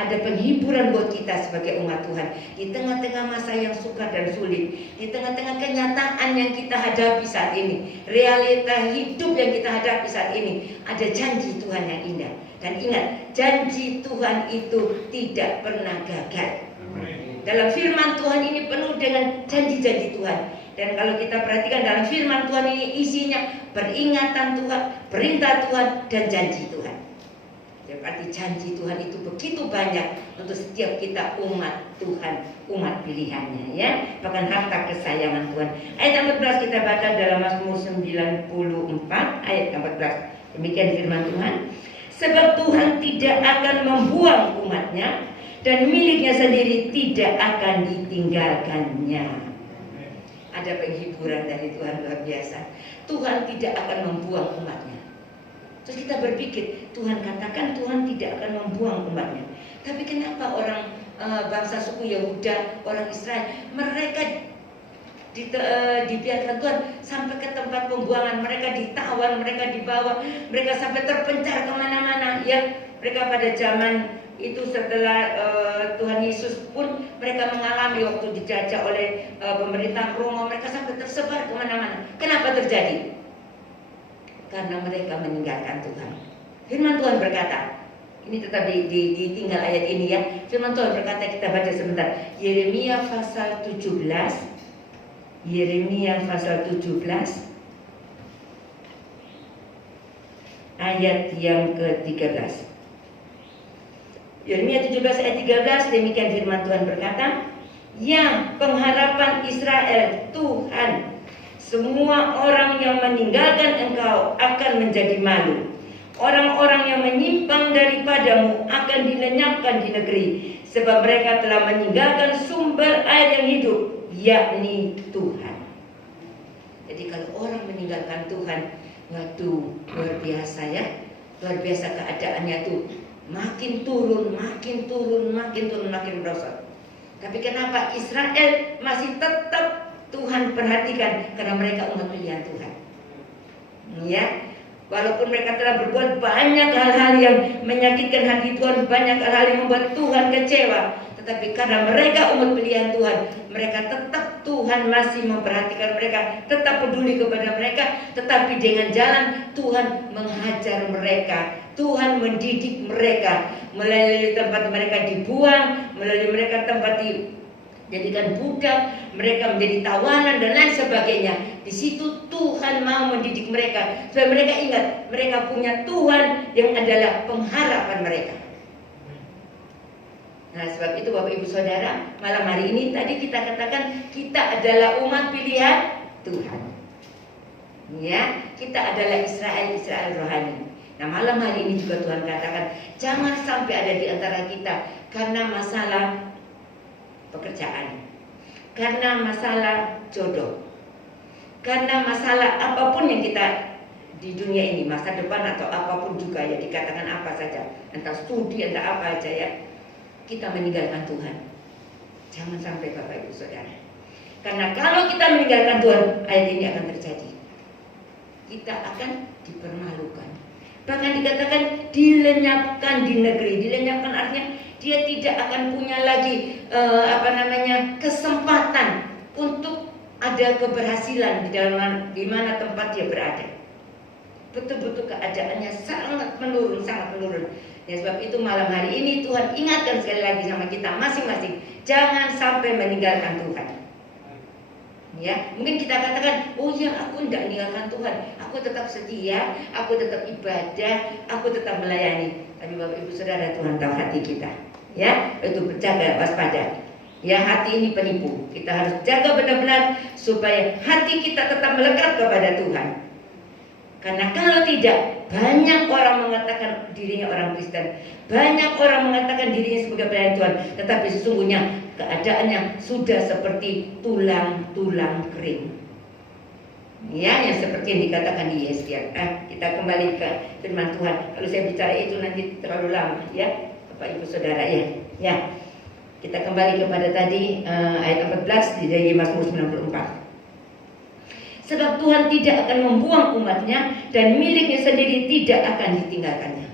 Ada penghiburan buat kita sebagai umat Tuhan di tengah-tengah masa yang sukar dan sulit, di tengah-tengah kenyataan yang kita hadapi saat ini, realita hidup yang kita hadapi saat ini. Ada janji Tuhan yang indah. Dan ingat, janji Tuhan itu tidak pernah gagal. Dalam firman Tuhan ini penuh dengan janji-janji Tuhan. Dan kalau kita perhatikan dalam firman Tuhan ini isinya peringatan Tuhan, perintah Tuhan, dan janji Tuhan. Berarti janji Tuhan itu begitu banyak untuk setiap kita umat Tuhan, umat pilihannya, ya, bahkan harta kesayangan Tuhan. Ayat 14 kita baca dalam Mazmur 94 ayat 14. Demikian firman Tuhan. Sebab Tuhan tidak akan membuang umatnya, dan miliknya sendiri tidak akan ditinggalkannya. ada penghiburan dari Tuhan luar biasa. Tuhan tidak akan membuang umatnya. Terus kita berpikir, Tuhan katakan Tuhan tidak akan membuang umatnya. Tapi kenapa orang bangsa suku Yehuda, orang Israel, mereka dibiarkan Tuhan sampai ke tempat pembuangan, mereka ditawan, mereka dibawa, mereka sampai terpencar kemana-mana. Ya, mereka pada zaman itu setelah Tuhan Yesus pun mereka mengalami waktu dijajah oleh pemerintah Roma, mereka sampai tersebar kemana-mana. Kenapa terjadi? Karena mereka meninggalkan Tuhan. Firman Tuhan berkata, ini tetap ditinggal ayat ini ya. Firman Tuhan berkata, kita baca sebentar. Yeremia pasal 17. Yeremia pasal 17 ayat yang ke-13. Yeremia 17 ayat 13, demikian firman Tuhan berkata, yang pengharapan Israel Tuhan, semua orang yang meninggalkan engkau akan menjadi malu. Orang-orang yang menyimpang daripadamu akan dilenyapkan di negeri, sebab mereka telah meninggalkan sumber air yang hidup, yakni Tuhan. Jadi kalau orang meninggalkan Tuhan, waduh, luar biasa ya. Luar biasa keadaannya tuh. Makin turun, makin merosot. Tapi kenapa Israel masih tetap Tuhan perhatikan? Karena mereka umat pilihan Tuhan. Ya, walaupun mereka telah berbuat banyak hal-hal yang menyakitkan hati Tuhan, banyak hal-hal yang membuat Tuhan kecewa, tetapi karena mereka umat pilihan Tuhan, mereka tetap Tuhan masih memperhatikan mereka, tetap peduli kepada mereka. Tetapi dengan jalan Tuhan menghajar mereka, Tuhan mendidik mereka, melalui tempat mereka dibuang, melalui mereka tempat dijadikan budak, mereka menjadi tawanan dan lain sebagainya. Di situ Tuhan mau mendidik mereka supaya mereka ingat mereka punya Tuhan yang adalah pengharapan mereka. Nah, sebab itu Bapak Ibu Saudara, malam hari ini tadi kita katakan kita adalah umat pilihan Tuhan. Ya, kita adalah Israel rohani. Nah, malam hari ini juga Tuhan katakan jangan sampai ada di antara kita karena masalah pekerjaan, karena masalah jodoh, karena masalah apapun yang kita di dunia ini, masa depan atau apapun juga ya, dikatakan apa saja, entah studi, entah apa aja ya, kita meninggalkan Tuhan. Jangan sampai Bapak Ibu Saudara. Karena kalau kita meninggalkan Tuhan, ayat ini akan terjadi. Kita akan dipermalukan. Bahkan dikatakan dilenyapkan di negeri. Dilenyapkan artinya dia tidak akan punya lagi kesempatan untuk ada keberhasilan di mana tempat dia berada. Betul-betul keadaannya sangat menurun. Ya, sebab itu malam hari ini Tuhan ingatkan sekali lagi sama kita masing-masing, jangan sampai meninggalkan Tuhan. Ya, mungkin kita katakan, oh ya, aku tidak meninggalkan Tuhan, aku tetap setia, aku tetap ibadah, aku tetap melayani. Tapi Bapak Ibu Saudara, Tuhan tahu hati kita. Ya, itu berjaga, waspada. Ya, hati ini penipu. Kita harus jaga benar-benar supaya hati kita tetap melekat kepada Tuhan. Karena kalau tidak, banyak orang mengatakan dirinya orang Kristen, banyak orang mengatakan dirinya sebagai pelayan Tuhan, tetapi sesungguhnya keadaannya sudah seperti tulang-tulang kering. Ya, yang seperti yang dikatakan di Yesaya. Kita kembali ke firman Tuhan. Kalau saya bicara itu nanti terlalu lama, ya, Bapak Ibu Saudara ya. Ya, kita kembali kepada tadi ayat 14 dari Mazmur 94. Sebab Tuhan tidak akan membuang umatnya dan miliknya sendiri tidak akan ditinggalkannya.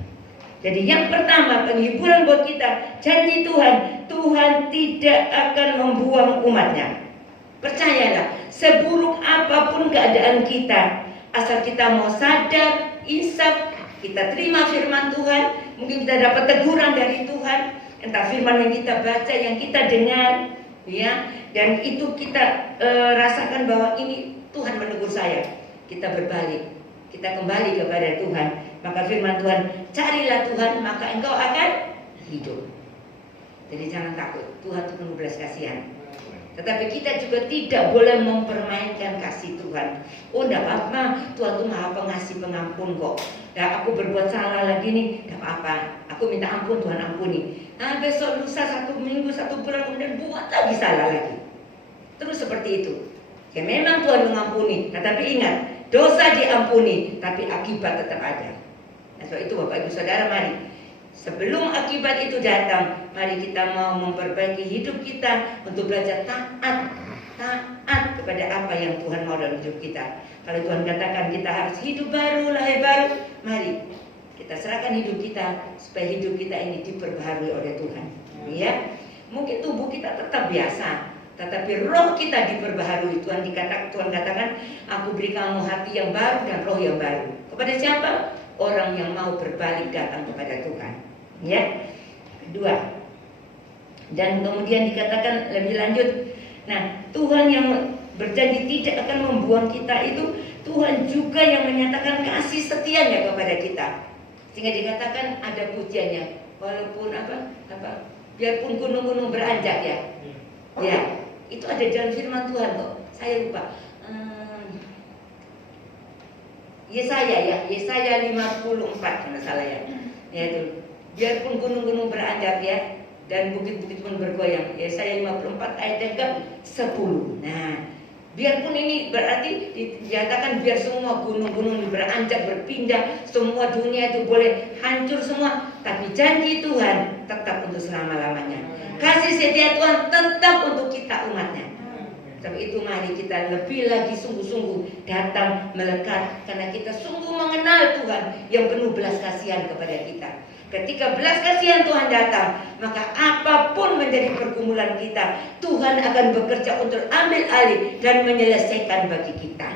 Jadi yang pertama, penghiburan buat kita, janji Tuhan, Tuhan tidak akan membuang umatnya. Percayalah, seburuk apapun keadaan kita, asal kita mau sadar, insaf, kita terima firman Tuhan, mungkin kita dapat teguran dari Tuhan, entah firman yang kita baca, yang kita dengar, ya, dan itu kita rasakan bahwa ini Tuhan menegur saya, kita berbalik, kita kembali kepada Tuhan. Maka firman Tuhan, carilah Tuhan, maka engkau akan hidup. Jadi jangan takut, Tuhan itu penuh belas kasihan. Tetapi kita juga tidak boleh mempermainkan kasih Tuhan. Oh, tidak apa-apa, Tuhan itu maha pengasih pengampun kok. Nah, aku berbuat salah lagi nih, tidak apa-apa, aku minta ampun, Tuhan ampuni. Nah, besok lusa, 1 minggu, 1 bulan kemudian buat lagi salah lagi. Terus seperti itu. Ya memang Tuhan mengampuni, tetapi ingat, dosa diampuni, tapi akibat tetap ada. Nah, so itu Bapak Ibu Saudara, mari sebelum akibat itu datang, mari kita mau memperbaiki hidup kita untuk belajar taat kepada apa yang Tuhan mau dalam hidup kita. Kalau Tuhan katakan kita harus hidup baru, lahir baru, mari kita serahkan hidup kita supaya hidup kita ini diperbaharui oleh Tuhan. Ya, mungkin tubuh kita tetap biasa, tetapi roh kita diperbaharui. Tuhan katakan, aku beri kamu hati yang baru dan roh yang baru. Kepada siapa? Orang yang mau berbalik datang kepada Tuhan. Ya, kedua. Dan kemudian dikatakan lebih lanjut, nah Tuhan yang berjanji tidak akan membuang kita itu, Tuhan juga yang menyatakan kasih setianya kepada kita. Sehingga dikatakan ada pujiannya, walaupun biarpun gunung-gunung beranjak ya. Ya, itu ada dalam firman Tuhan kok. Saya lupa. Yesaya 54 kalau salah ya. Yaitu biarpun gunung-gunung beranjak ya dan bukit-bukit pun bergoyang. Yesaya 54 ayat yang ke-10. Nah, biarpun ini berarti dinyatakan biar semua gunung-gunung beranjak, berpindah, semua dunia itu boleh hancur semua, tapi janji Tuhan tetap untuk selama-lamanya. Kasih setia Tuhan tetap untuk kita umatnya. Tapi itu mari kita lebih lagi sungguh-sungguh datang melekat, karena kita sungguh mengenal Tuhan yang penuh belas kasihan kepada kita. Ketika belas kasihan Tuhan datang, maka apapun menjadi pergumulan kita, Tuhan akan bekerja untuk ambil alih dan menyelesaikan bagi kita.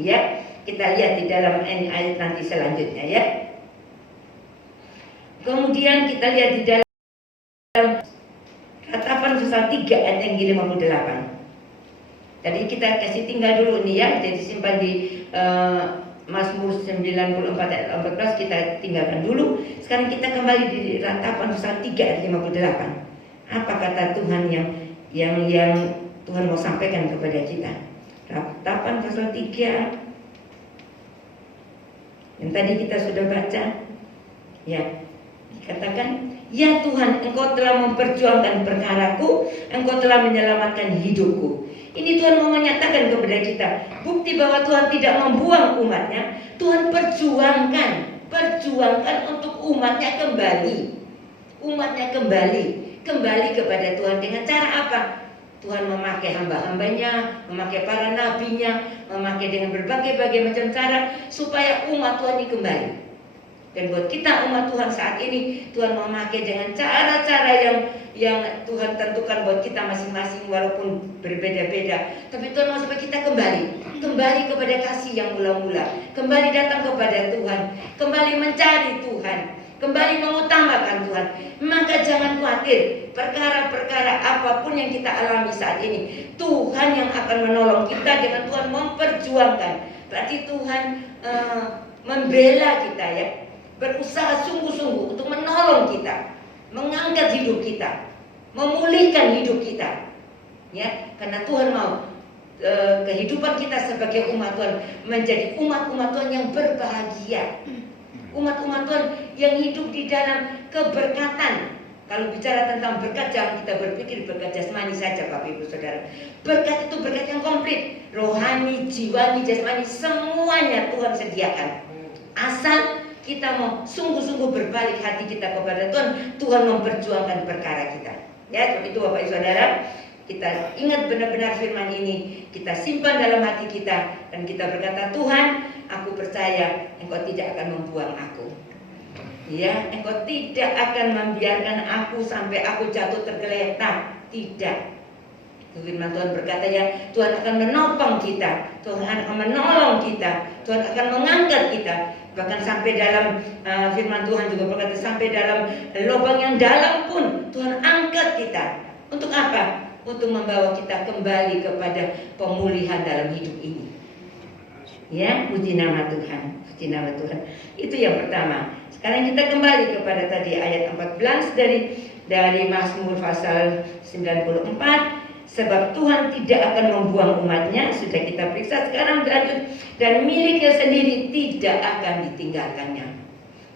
Ya, kita lihat di dalam ayat nanti selanjutnya ya. Kemudian kita lihat di dalam Ratapan pasal 3 ayat yang ke-58. Jadi kita kasih tinggal dulu nih ya, jadi simpan di Mazmur 94 ayat 14 kita tinggalkan dulu. Sekarang kita kembali di Ratapan pasal 3 ayat 58. Apa kata Tuhan yang Tuhan mau sampaikan kepada kita? Ratapan pasal 3 yang tadi kita sudah baca. Ya, dikatakan, ya Tuhan, Engkau telah memperjuangkan perkaraku, Engkau telah menyelamatkan hidupku. Ini Tuhan mau menyatakan kepada kita bukti bahwa Tuhan tidak membuang umatnya. Tuhan perjuangkan untuk umatnya kembali kepada Tuhan. Dengan cara apa? Tuhan memakai hamba-hambanya, memakai para nabinya, memakai dengan berbagai macam cara supaya umat Tuhan ini kembali. Dan buat kita umat Tuhan saat ini, Tuhan memakai dengan cara-cara yang Tuhan tentukan buat kita masing-masing walaupun berbeda-beda. Tapi Tuhan mau supaya kita kembali kepada kasih yang mula-mula, kembali datang kepada Tuhan, kembali mencari Tuhan, kembali mengutamakan Tuhan. Maka jangan khawatir, perkara-perkara apapun yang kita alami saat ini, Tuhan yang akan menolong kita dengan Tuhan memperjuangkan. Berarti Tuhan membela kita ya, berusaha sungguh-sungguh untuk menolong kita, mengangkat hidup kita, memulihkan hidup kita. Ya, karena Tuhan mau kehidupan kita sebagai umat Tuhan menjadi umat-umat Tuhan yang berbahagia. Umat-umat Tuhan yang hidup di dalam keberkatan. Kalau bicara tentang berkat, jangan kita berpikir berkat jasmani saja Bapak Ibu Saudara. Berkat itu berkat yang komplit, rohani, jiwani, jasmani, semuanya Tuhan sediakan. Asal kita mau sungguh-sungguh berbalik hati kita kepada Tuhan, Tuhan memperjuangkan perkara kita. Ya, seperti itu Bapak Ibu Saudara, kita ingat benar-benar firman ini, kita simpan dalam hati kita, dan kita berkata, Tuhan, aku percaya Engkau tidak akan membuang aku. Ya, Engkau tidak akan membiarkan aku sampai aku jatuh tergeletak. Tidak. Firman Tuhan berkata ya, Tuhan akan menopang kita, Tuhan akan menolong kita, Tuhan akan mengangkat kita. Bahkan sampai dalam firman Tuhan juga berkata, sampai dalam lubang yang dalam pun Tuhan angkat kita. Untuk apa? Untuk membawa kita kembali kepada pemulihan dalam hidup ini. Ya, puji nama Tuhan, puji nama Tuhan. Itu yang pertama. Sekarang kita kembali kepada tadi ayat 14 dari Mazmur pasal 94. Sebab Tuhan tidak akan membuang umatnya, sudah kita periksa. Sekarang lanjut, dan miliknya sendiri tidak akan ditinggalkannya.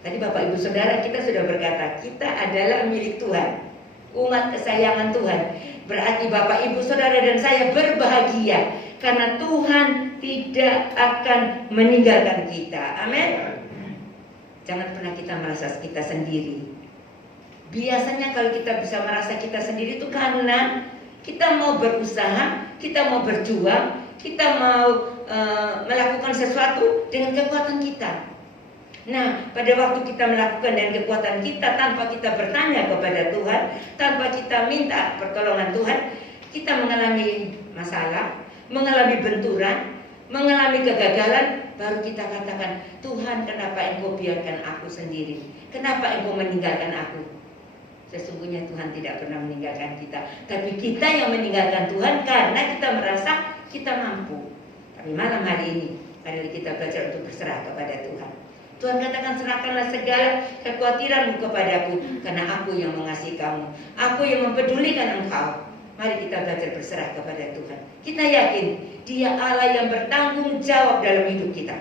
Tadi Bapak Ibu Saudara kita sudah berkata, kita adalah milik Tuhan. umat kesayangan Tuhan. Berarti Bapak, Ibu, Saudara, dan saya berbahagia karena Tuhan tidak akan meninggalkan kita. Amin. Jangan pernah kita merasa kita sendiri. Biasanya kalau kita bisa merasa kita sendiri itu karena kita mau berusaha, kita mau berjuang, kita mau melakukan sesuatu dengan kekuatan kita. Nah, pada waktu kita melakukan dengan kekuatan kita tanpa kita bertanya kepada Tuhan, tanpa kita minta pertolongan Tuhan, kita mengalami masalah, mengalami benturan, mengalami kegagalan, baru kita katakan, Tuhan, kenapa Engkau biarkan aku sendiri? Kenapa Engkau meninggalkan aku? Sesungguhnya Tuhan tidak pernah meninggalkan kita, tapi kita yang meninggalkan Tuhan karena kita merasa kita mampu. Tapi malam hari ini, mari kita belajar untuk berserah kepada Tuhan. Tuhan katakan, serahkanlah segala kekhawatiranmu kepadaku, karena aku yang mengasihi kamu, aku yang mempedulikan engkau. Mari kita belajar berserah kepada Tuhan. Kita yakin Dia Allah yang bertanggung jawab dalam hidup kita.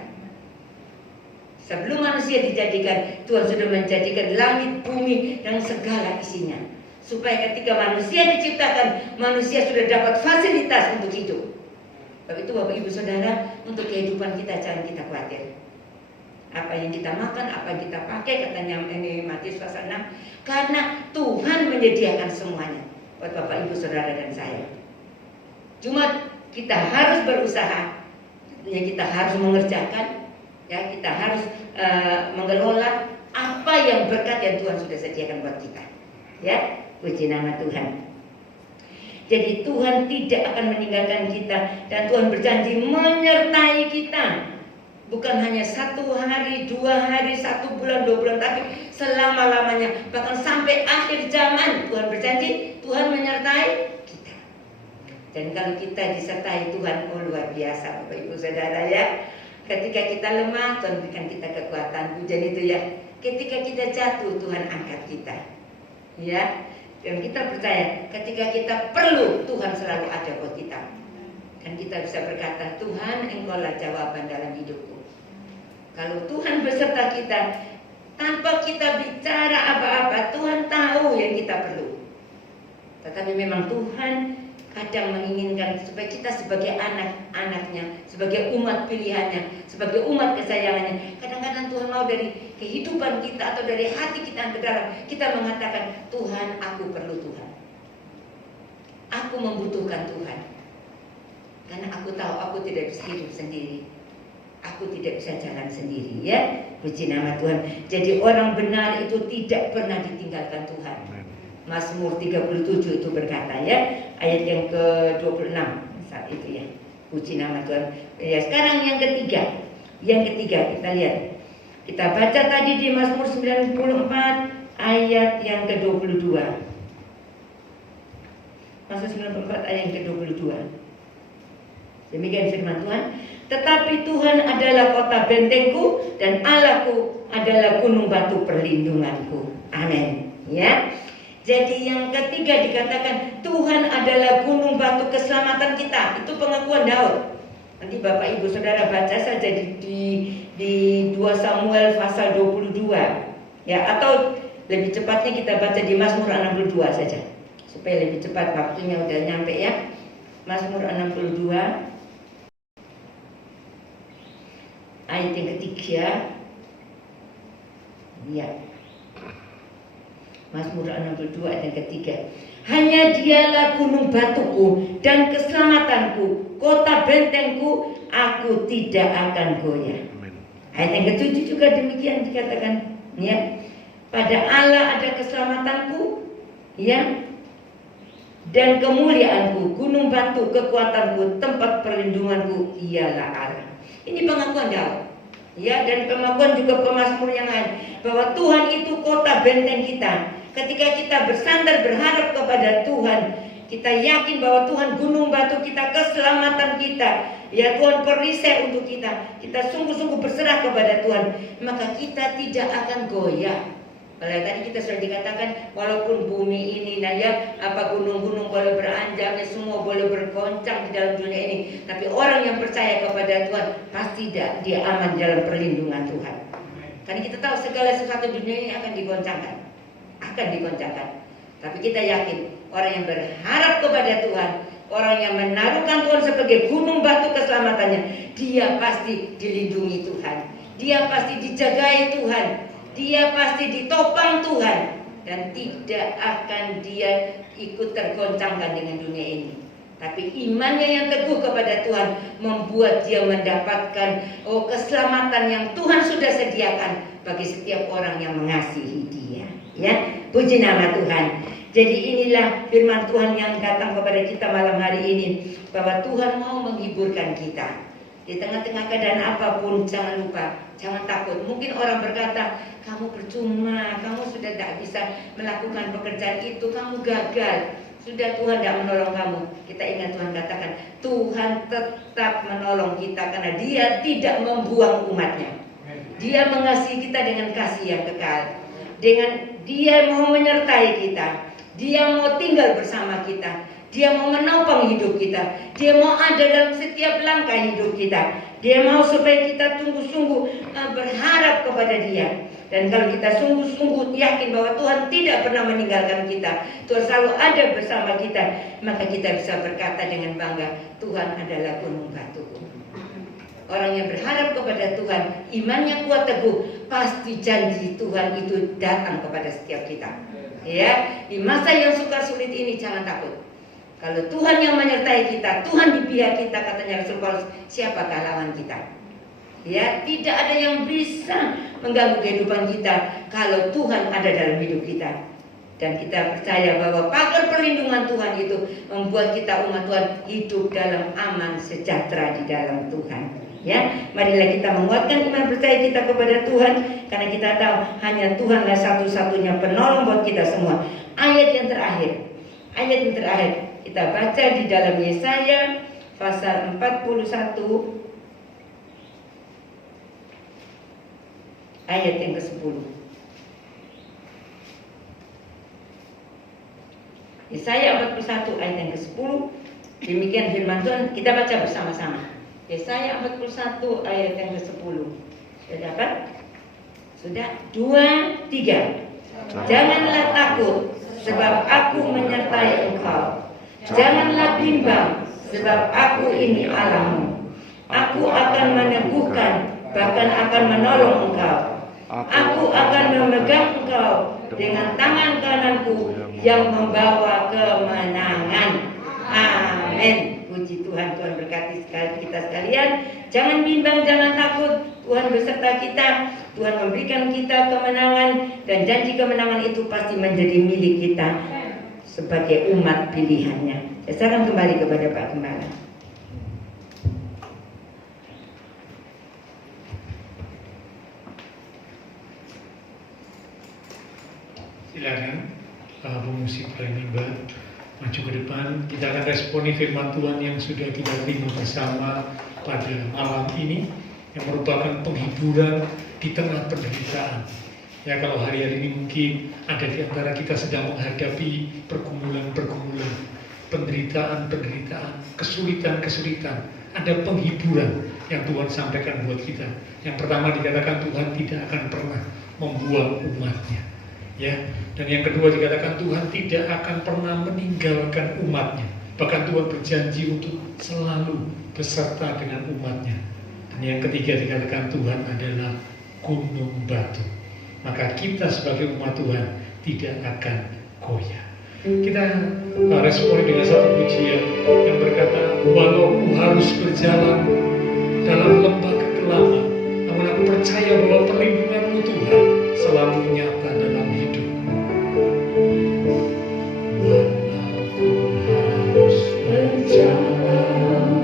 Sebelum manusia dijadikan, Tuhan sudah menjadikan langit, bumi, dan segala isinya. Supaya ketika manusia diciptakan, manusia sudah dapat fasilitas untuk hidup. Sebab itu Bapak Ibu Saudara, untuk kehidupan kita jangan kita khawatir. Apa yang kita makan, apa yang kita pakai, katanya ini Matius pasal 6. Karena Tuhan menyediakan semuanya buat Bapak Ibu Saudara dan saya. Cuma kita harus berusaha, kita harus mengerjakan, ya, kita harus mengelola apa yang berkat yang Tuhan sudah sediakan buat kita. Ya, puji nama Tuhan. Jadi Tuhan tidak akan meninggalkan kita, dan Tuhan berjanji menyertai kita. Bukan hanya 1 hari, 2 hari, 1 bulan, 2 bulan, tapi selama-lamanya. Bahkan sampai akhir zaman Tuhan berjanji, Tuhan menyertai kita. Dan kalau kita disertai Tuhan, oh luar biasa Bapak Ibu Saudara ya. Ketika kita lemah, Tuhan berikan kita kekuatan. Pujian itu ya. Ketika kita jatuh, Tuhan angkat kita. Ya. Dan kita percaya ketika kita perlu, Tuhan selalu ada buat kita. Dan kita bisa berkata, Tuhan, Engkaulah jawaban dalam hidupku. Kalau Tuhan beserta kita, tanpa kita bicara apa-apa, Tuhan tahu yang kita perlu. Tetapi memang Tuhan kadang menginginkan supaya kita sebagai anak-anaknya, sebagai umat pilihannya, sebagai umat kesayangannya. Kadang-kadang Tuhan mau dari kehidupan kita atau dari hati kita yang terdalam, kita mengatakan, Tuhan, aku perlu Tuhan. Aku membutuhkan Tuhan. Karena aku tahu aku tidak bisa hidup sendiri. Aku tidak bisa jalan sendiri, ya. Puji nama Tuhan. Jadi orang benar itu tidak pernah ditinggalkan Tuhan. Mazmur 37 itu berkata, ya, ayat yang ke-26 saat itu, ya. Puji nama Tuhan. Ya, sekarang yang ketiga. Yang ketiga kita lihat. Kita baca tadi di Mazmur 94 ayat yang ke-22. Mazmur 94 ayat yang ke-22. Demikian firman Tuhan. Tetapi Tuhan adalah kota bentengku, dan Allahku adalah gunung batu perlindunganku. Amin. Ya. Jadi yang ketiga dikatakan Tuhan adalah gunung batu keselamatan kita. Itu pengakuan Daud. Nanti Bapak Ibu Saudara baca saja di 2 Samuel pasal 22. Ya, atau lebih cepatnya kita baca di Mazmur 62 saja. Supaya lebih cepat, waktunya udah nyampe ya. Mazmur 62 ayat yang ketiga, ya. Mazmur 62 ayat yang ketiga. Hanya Dialah gunung batuku dan keselamatanku, kota bentengku, aku tidak akan goyah. Ayat yang ketujuh juga demikian dikatakan, ya. Pada Allah ada keselamatanku, ya, dan kemuliaanku, gunung batu kekuatanku, tempat perlindunganku, Ialah Allah. Ini pengakuan Daud, ya, dan pengakuan juga pemazmur yang lain bahwa Tuhan itu kota benteng kita. Ketika kita bersandar berharap kepada Tuhan, kita yakin bahwa Tuhan gunung batu kita, keselamatan kita, ya, Tuhan perisai untuk kita. Kita sungguh-sungguh berserah kepada Tuhan, maka kita tidak akan goyah. Kalau tadi kita sudah dikatakan, walaupun bumi ini, nah ya, apa gunung-gunung boleh beranjak, ya, semua boleh bergoncang di dalam dunia ini, tapi orang yang percaya kepada Tuhan pasti dia aman dalam perlindungan Tuhan. Karena kita tahu segala sesuatu dunia ini akan digoncangkan, Tapi kita yakin orang yang berharap kepada Tuhan, orang yang menaruhkan Tuhan sebagai gunung batu keselamatannya, dia pasti dilindungi Tuhan, dia pasti dijagai Tuhan, dia pasti ditopang Tuhan, dan tidak akan dia ikut tergoncangkan dengan dunia ini. Tapi imannya yang teguh kepada Tuhan membuat dia mendapatkan keselamatan yang Tuhan sudah sediakan bagi setiap orang yang mengasihi dia. Ya, puji nama Tuhan. Jadi inilah firman Tuhan yang datang kepada kita malam hari ini, bahwa Tuhan mau menghiburkan kita. Di tengah-tengah keadaan apapun, jangan lupa, jangan takut. Mungkin orang berkata, kamu percuma, kamu sudah tidak bisa melakukan pekerjaan itu, kamu gagal. Sudah, Tuhan tidak menolong kamu. Kita ingat Tuhan katakan, Tuhan tetap menolong kita karena Dia tidak membuang umatnya. Dia mengasihi kita dengan kasih yang kekal. Dengan Dia mau menyertai kita, Dia mau tinggal bersama kita, Dia mau menopang hidup kita, Dia mau ada dalam setiap langkah hidup kita. Dia mau supaya kita sungguh-sungguh berharap kepada Dia. Dan kalau kita sungguh-sungguh yakin bahwa Tuhan tidak pernah meninggalkan kita, Tuhan selalu ada bersama kita, maka kita bisa berkata dengan bangga, Tuhan adalah gunung batuku. Orang yang berharap kepada Tuhan, imannya kuat teguh, pasti janji Tuhan itu datang kepada setiap kita. Ya, di masa yang sukar sulit ini jangan takut. Kalau Tuhan yang menyertai kita, Tuhan di pihak kita, katanya Rasul Paulus, siapakah lawan kita? Ya, tidak ada yang bisa mengganggu kehidupan kita kalau Tuhan ada dalam hidup kita. Dan kita percaya bahwa pagar perlindungan Tuhan itu membuat kita umat Tuhan hidup dalam aman sejahtera di dalam Tuhan. Ya, marilah kita menguatkan iman percaya kita kepada Tuhan, karena kita tahu hanya Tuhanlah satu-satunya penolong buat kita semua. Ayat yang terakhir kita baca di dalam Yesaya pasal 41 ayat yang ke-10. Yesaya 41 ayat yang ke-10. Demikian firman Tuhan, kita baca bersama-sama. Yesaya 41 ayat yang ke-10. Sudah dapat? Sudah? 2, 3. Janganlah takut, sebab aku menyertai engkau. Janganlah bimbang, sebab aku ini Allahmu. Aku akan meneguhkan, bahkan akan menolong engkau. Aku akan memegang engkau dengan tangan kananku yang membawa kemenangan. Amin. Puji Tuhan, Tuhan berkati kita sekalian. Jangan bimbang, jangan takut. Tuhan beserta kita. Tuhan memberikan kita kemenangan, dan janji kemenangan itu pasti menjadi milik kita sebagai umat pilihannya. Saya serahkan kembali kepada Pak Gembala. Silakan pemusik Pranimba maju ke depan. Kita akan responi firman Tuhan yang sudah kita terima bersama pada malam ini, yang merupakan penghiburan di tengah penderitaan. Ya, kalau hari-hari ini mungkin ada di antara kita sedang menghadapi pergumulan-pergumulan, penderitaan-penderitaan, kesulitan-kesulitan, ada penghiburan yang Tuhan sampaikan buat kita. Yang pertama dikatakan Tuhan tidak akan pernah membuang umatnya. Ya, dan yang kedua dikatakan Tuhan tidak akan pernah meninggalkan umatnya. Bahkan Tuhan berjanji untuk selalu beserta dengan umatnya. Dan yang ketiga dikatakan Tuhan adalah gunung batu. Maka kita sebagai umat Tuhan tidak akan goyah. Kita respon dengan satu pujian yang berkata, walau aku harus berjalan dalam lembah kegelapan, namun aku percaya bahwa perlindungan-Mu Tuhan selalu nyata dalam hidupku. Walau aku harus berjalan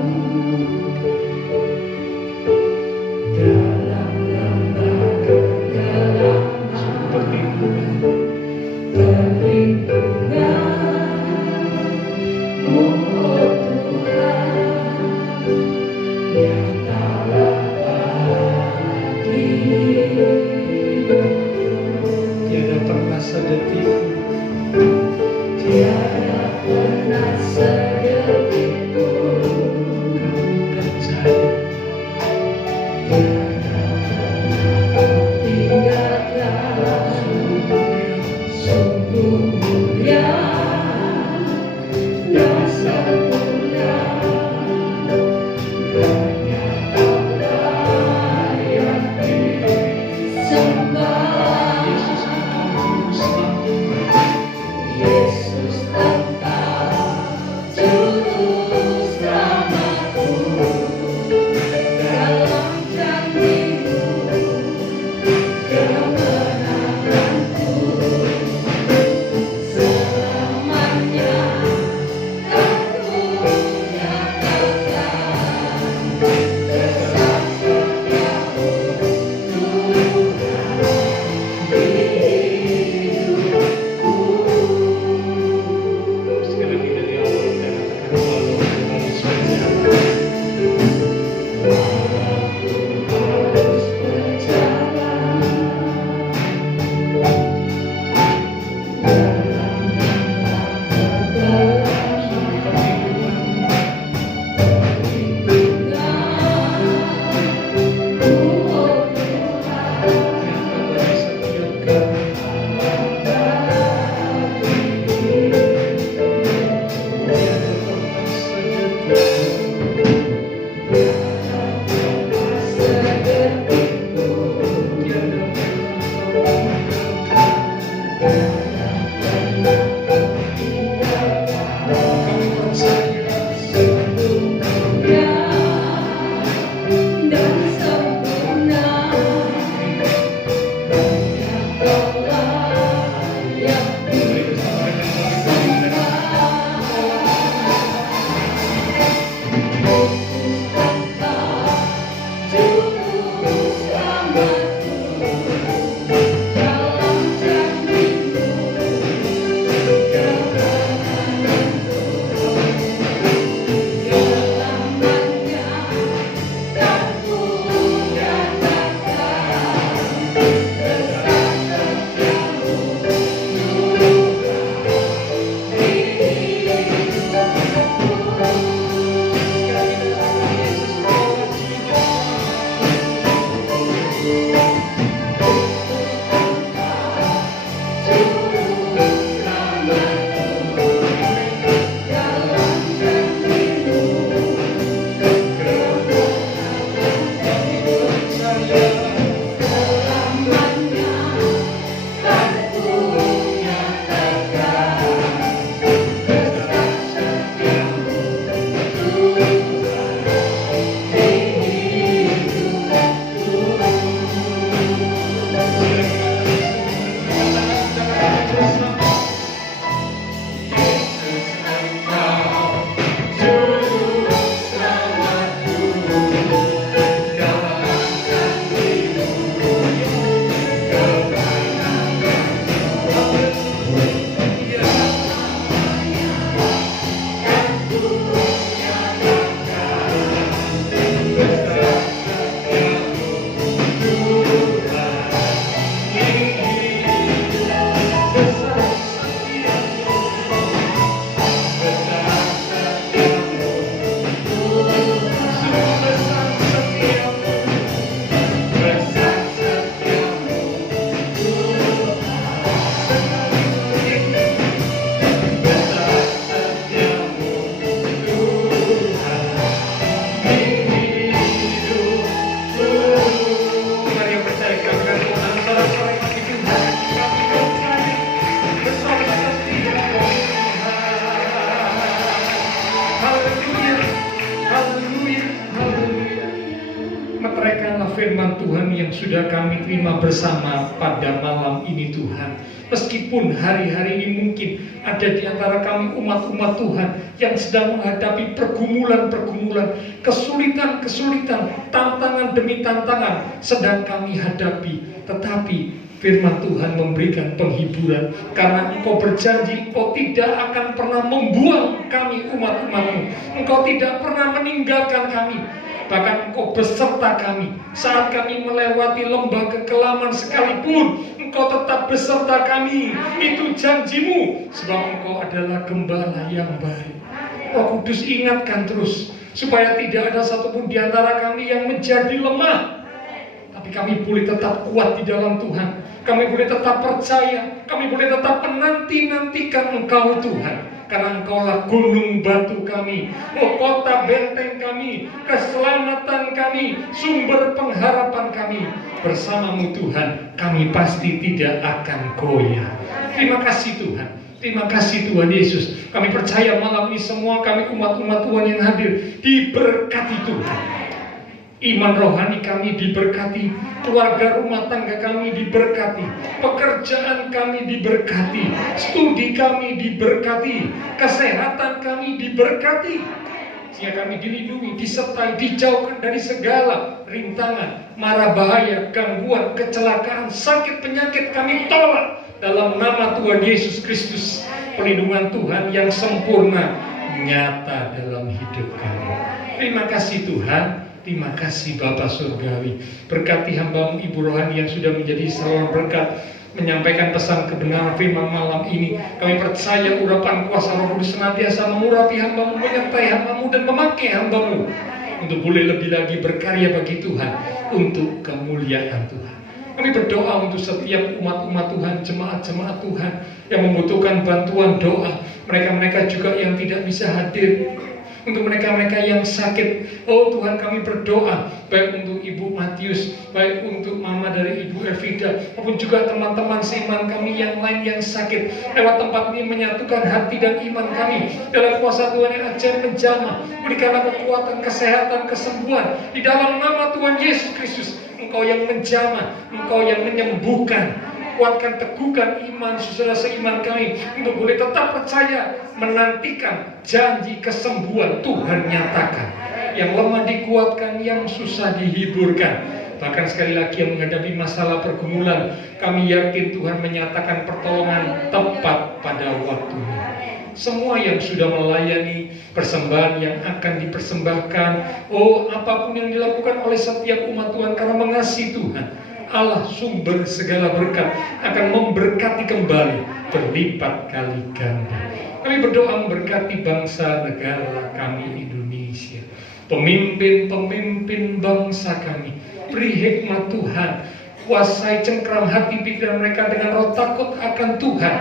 dalam lembah kegelapan, perlindungan-Mu, oh Tuhan, nyatalah bagi hidupku. firman Tuhan yang sudah kami terima bersama pada malam ini Tuhan. Meskipun hari-hari ini mungkin ada di antara kami umat-umat Tuhan yang sedang menghadapi pergumulan-pergumulan, kesulitan-kesulitan, tantangan demi tantangan sedang kami hadapi. Tetapi firman Tuhan memberikan penghiburan, karena Engkau berjanji Engkau tidak akan pernah membuang kami umat-umat-Mu. Engkau tidak pernah meninggalkan kami. Bahkan Engkau beserta kami saat kami melewati lembah kekelaman sekalipun, Engkau tetap beserta kami. Itu janji-Mu, sebab Engkau adalah gembala yang baik. Roh Kudus, ingatkan terus supaya tidak ada satupun di antara kami yang menjadi lemah, tapi kami boleh tetap kuat di dalam Tuhan. Kami boleh tetap percaya, kami boleh tetap menanti-nantikan Engkau Tuhan. Karena Engkaulah gunung batu kami, kota benteng kami, keselamatan kami, sumber pengharapan kami. Bersama-Mu Tuhan, kami pasti tidak akan goyah. Terima kasih Tuhan. Terima kasih Tuhan Yesus. Kami percaya malam ini semua kami umat-umat Tuhan yang hadir diberkati Tuhan. Iman rohani kami diberkati, keluarga rumah tangga kami diberkati, pekerjaan kami diberkati, studi kami diberkati, kesehatan kami diberkati, sehingga kami dilindungi, disertai, dijauhkan dari segala rintangan, mara bahaya, gangguan, kecelakaan, sakit, penyakit kami tolak dalam nama Tuhan Yesus Kristus. Perlindungan Tuhan yang sempurna nyata dalam hidup kami. Terima kasih Tuhan. Terima kasih Bapa Surgawi. Berkati hamba-Mu Ibu Rohani yang sudah menjadi saluran berkat, menyampaikan pesan kebenaran firman malam ini. Kami percaya urapan kuasa Roh Kudus senantiasa mengurapi hamba-Mu, menyertai hamba-Mu, dan memakai hamba-Mu untuk boleh lebih lagi berkarya bagi Tuhan, untuk kemuliaan Tuhan. Kami berdoa untuk setiap umat-umat Tuhan, jemaat-jemaat Tuhan yang membutuhkan bantuan doa. Mereka-mereka juga yang tidak bisa hadir, untuk mereka-mereka yang sakit. Oh Tuhan, kami berdoa baik untuk Ibu Matius, baik untuk Mama dari Ibu Evida, maupun juga teman-teman seiman kami yang lain yang sakit. Lewat tempat ini menyatukan hati dan iman kami dalam kuasa Tuhan yang ajaib menjamah. Berikanlah kekuatan, kesehatan, kesembuhan di dalam nama Tuhan Yesus Kristus. Engkau yang menjamah, Engkau yang menyembuhkan. Kuatkan, teguhkan iman saudara seiman kami untuk boleh tetap percaya, menantikan janji kesembuhan Tuhan nyatakan. Yang lemah dikuatkan, yang susah dihiburkan. Bahkan sekali lagi yang menghadapi masalah pergumulan, kami yakin Tuhan menyatakan pertolongan tepat pada waktunya. Semua yang sudah melayani persembahan yang akan dipersembahkan, oh apapun yang dilakukan oleh setiap umat Tuhan karena mengasihi Tuhan, Allah sumber segala berkat akan memberkati kembali berlipat kali ganda. Kami berdoa memberkati bangsa negara kami Indonesia, pemimpin-pemimpin bangsa kami. Beri hikmat Tuhan, kuasai cengkram hati pikiran mereka dengan roh takut akan Tuhan.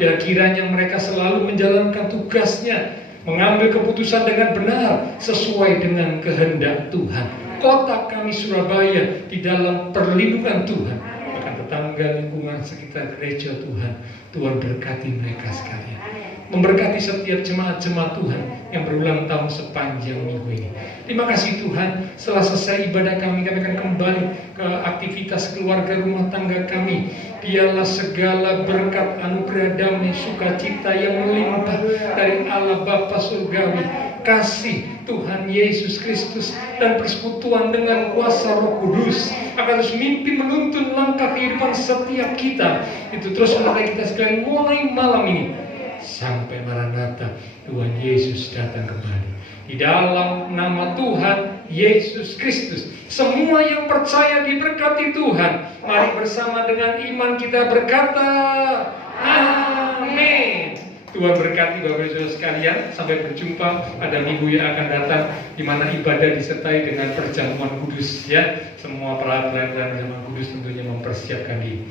Ya kiranya mereka selalu menjalankan tugasnya, mengambil keputusan dengan benar sesuai dengan kehendak Tuhan. Kota kami Surabaya di dalam perlindungan Tuhan, bahkan tetangga lingkungan sekitar gereja Tuhan, Tuhan berkati mereka sekalian. Memberkati setiap jemaat-jemaat Tuhan yang berulang tahun sepanjang minggu ini. Terima kasih Tuhan, setelah selesai ibadah kami akan kembali ke aktivitas keluarga rumah tangga kami. Biarlah segala berkat, anugerah, damai, sukacita yang melimpah dari Allah Bapa Surgawi, kasih Tuhan Yesus Kristus, dan persekutuan dengan kuasa Roh Kudus akan terus mimpi menuntun langkah kehidupan setiap kita. Itu terus menyertai kita sekalian mulai malam ini sampai Maranatha Tuhan Yesus datang kembali. Di dalam nama Tuhan Yesus Kristus, semua yang percaya diberkati Tuhan. Mari bersama dengan iman kita berkata amin. Tuhan berkati Bapak Ibu Saudara sekalian. Sampai berjumpa pada minggu yang akan datang, di mana ibadah disertai dengan perjamuan kudus ya. Semua peralatan perjamuan kudus tentunya mempersiapkan diri.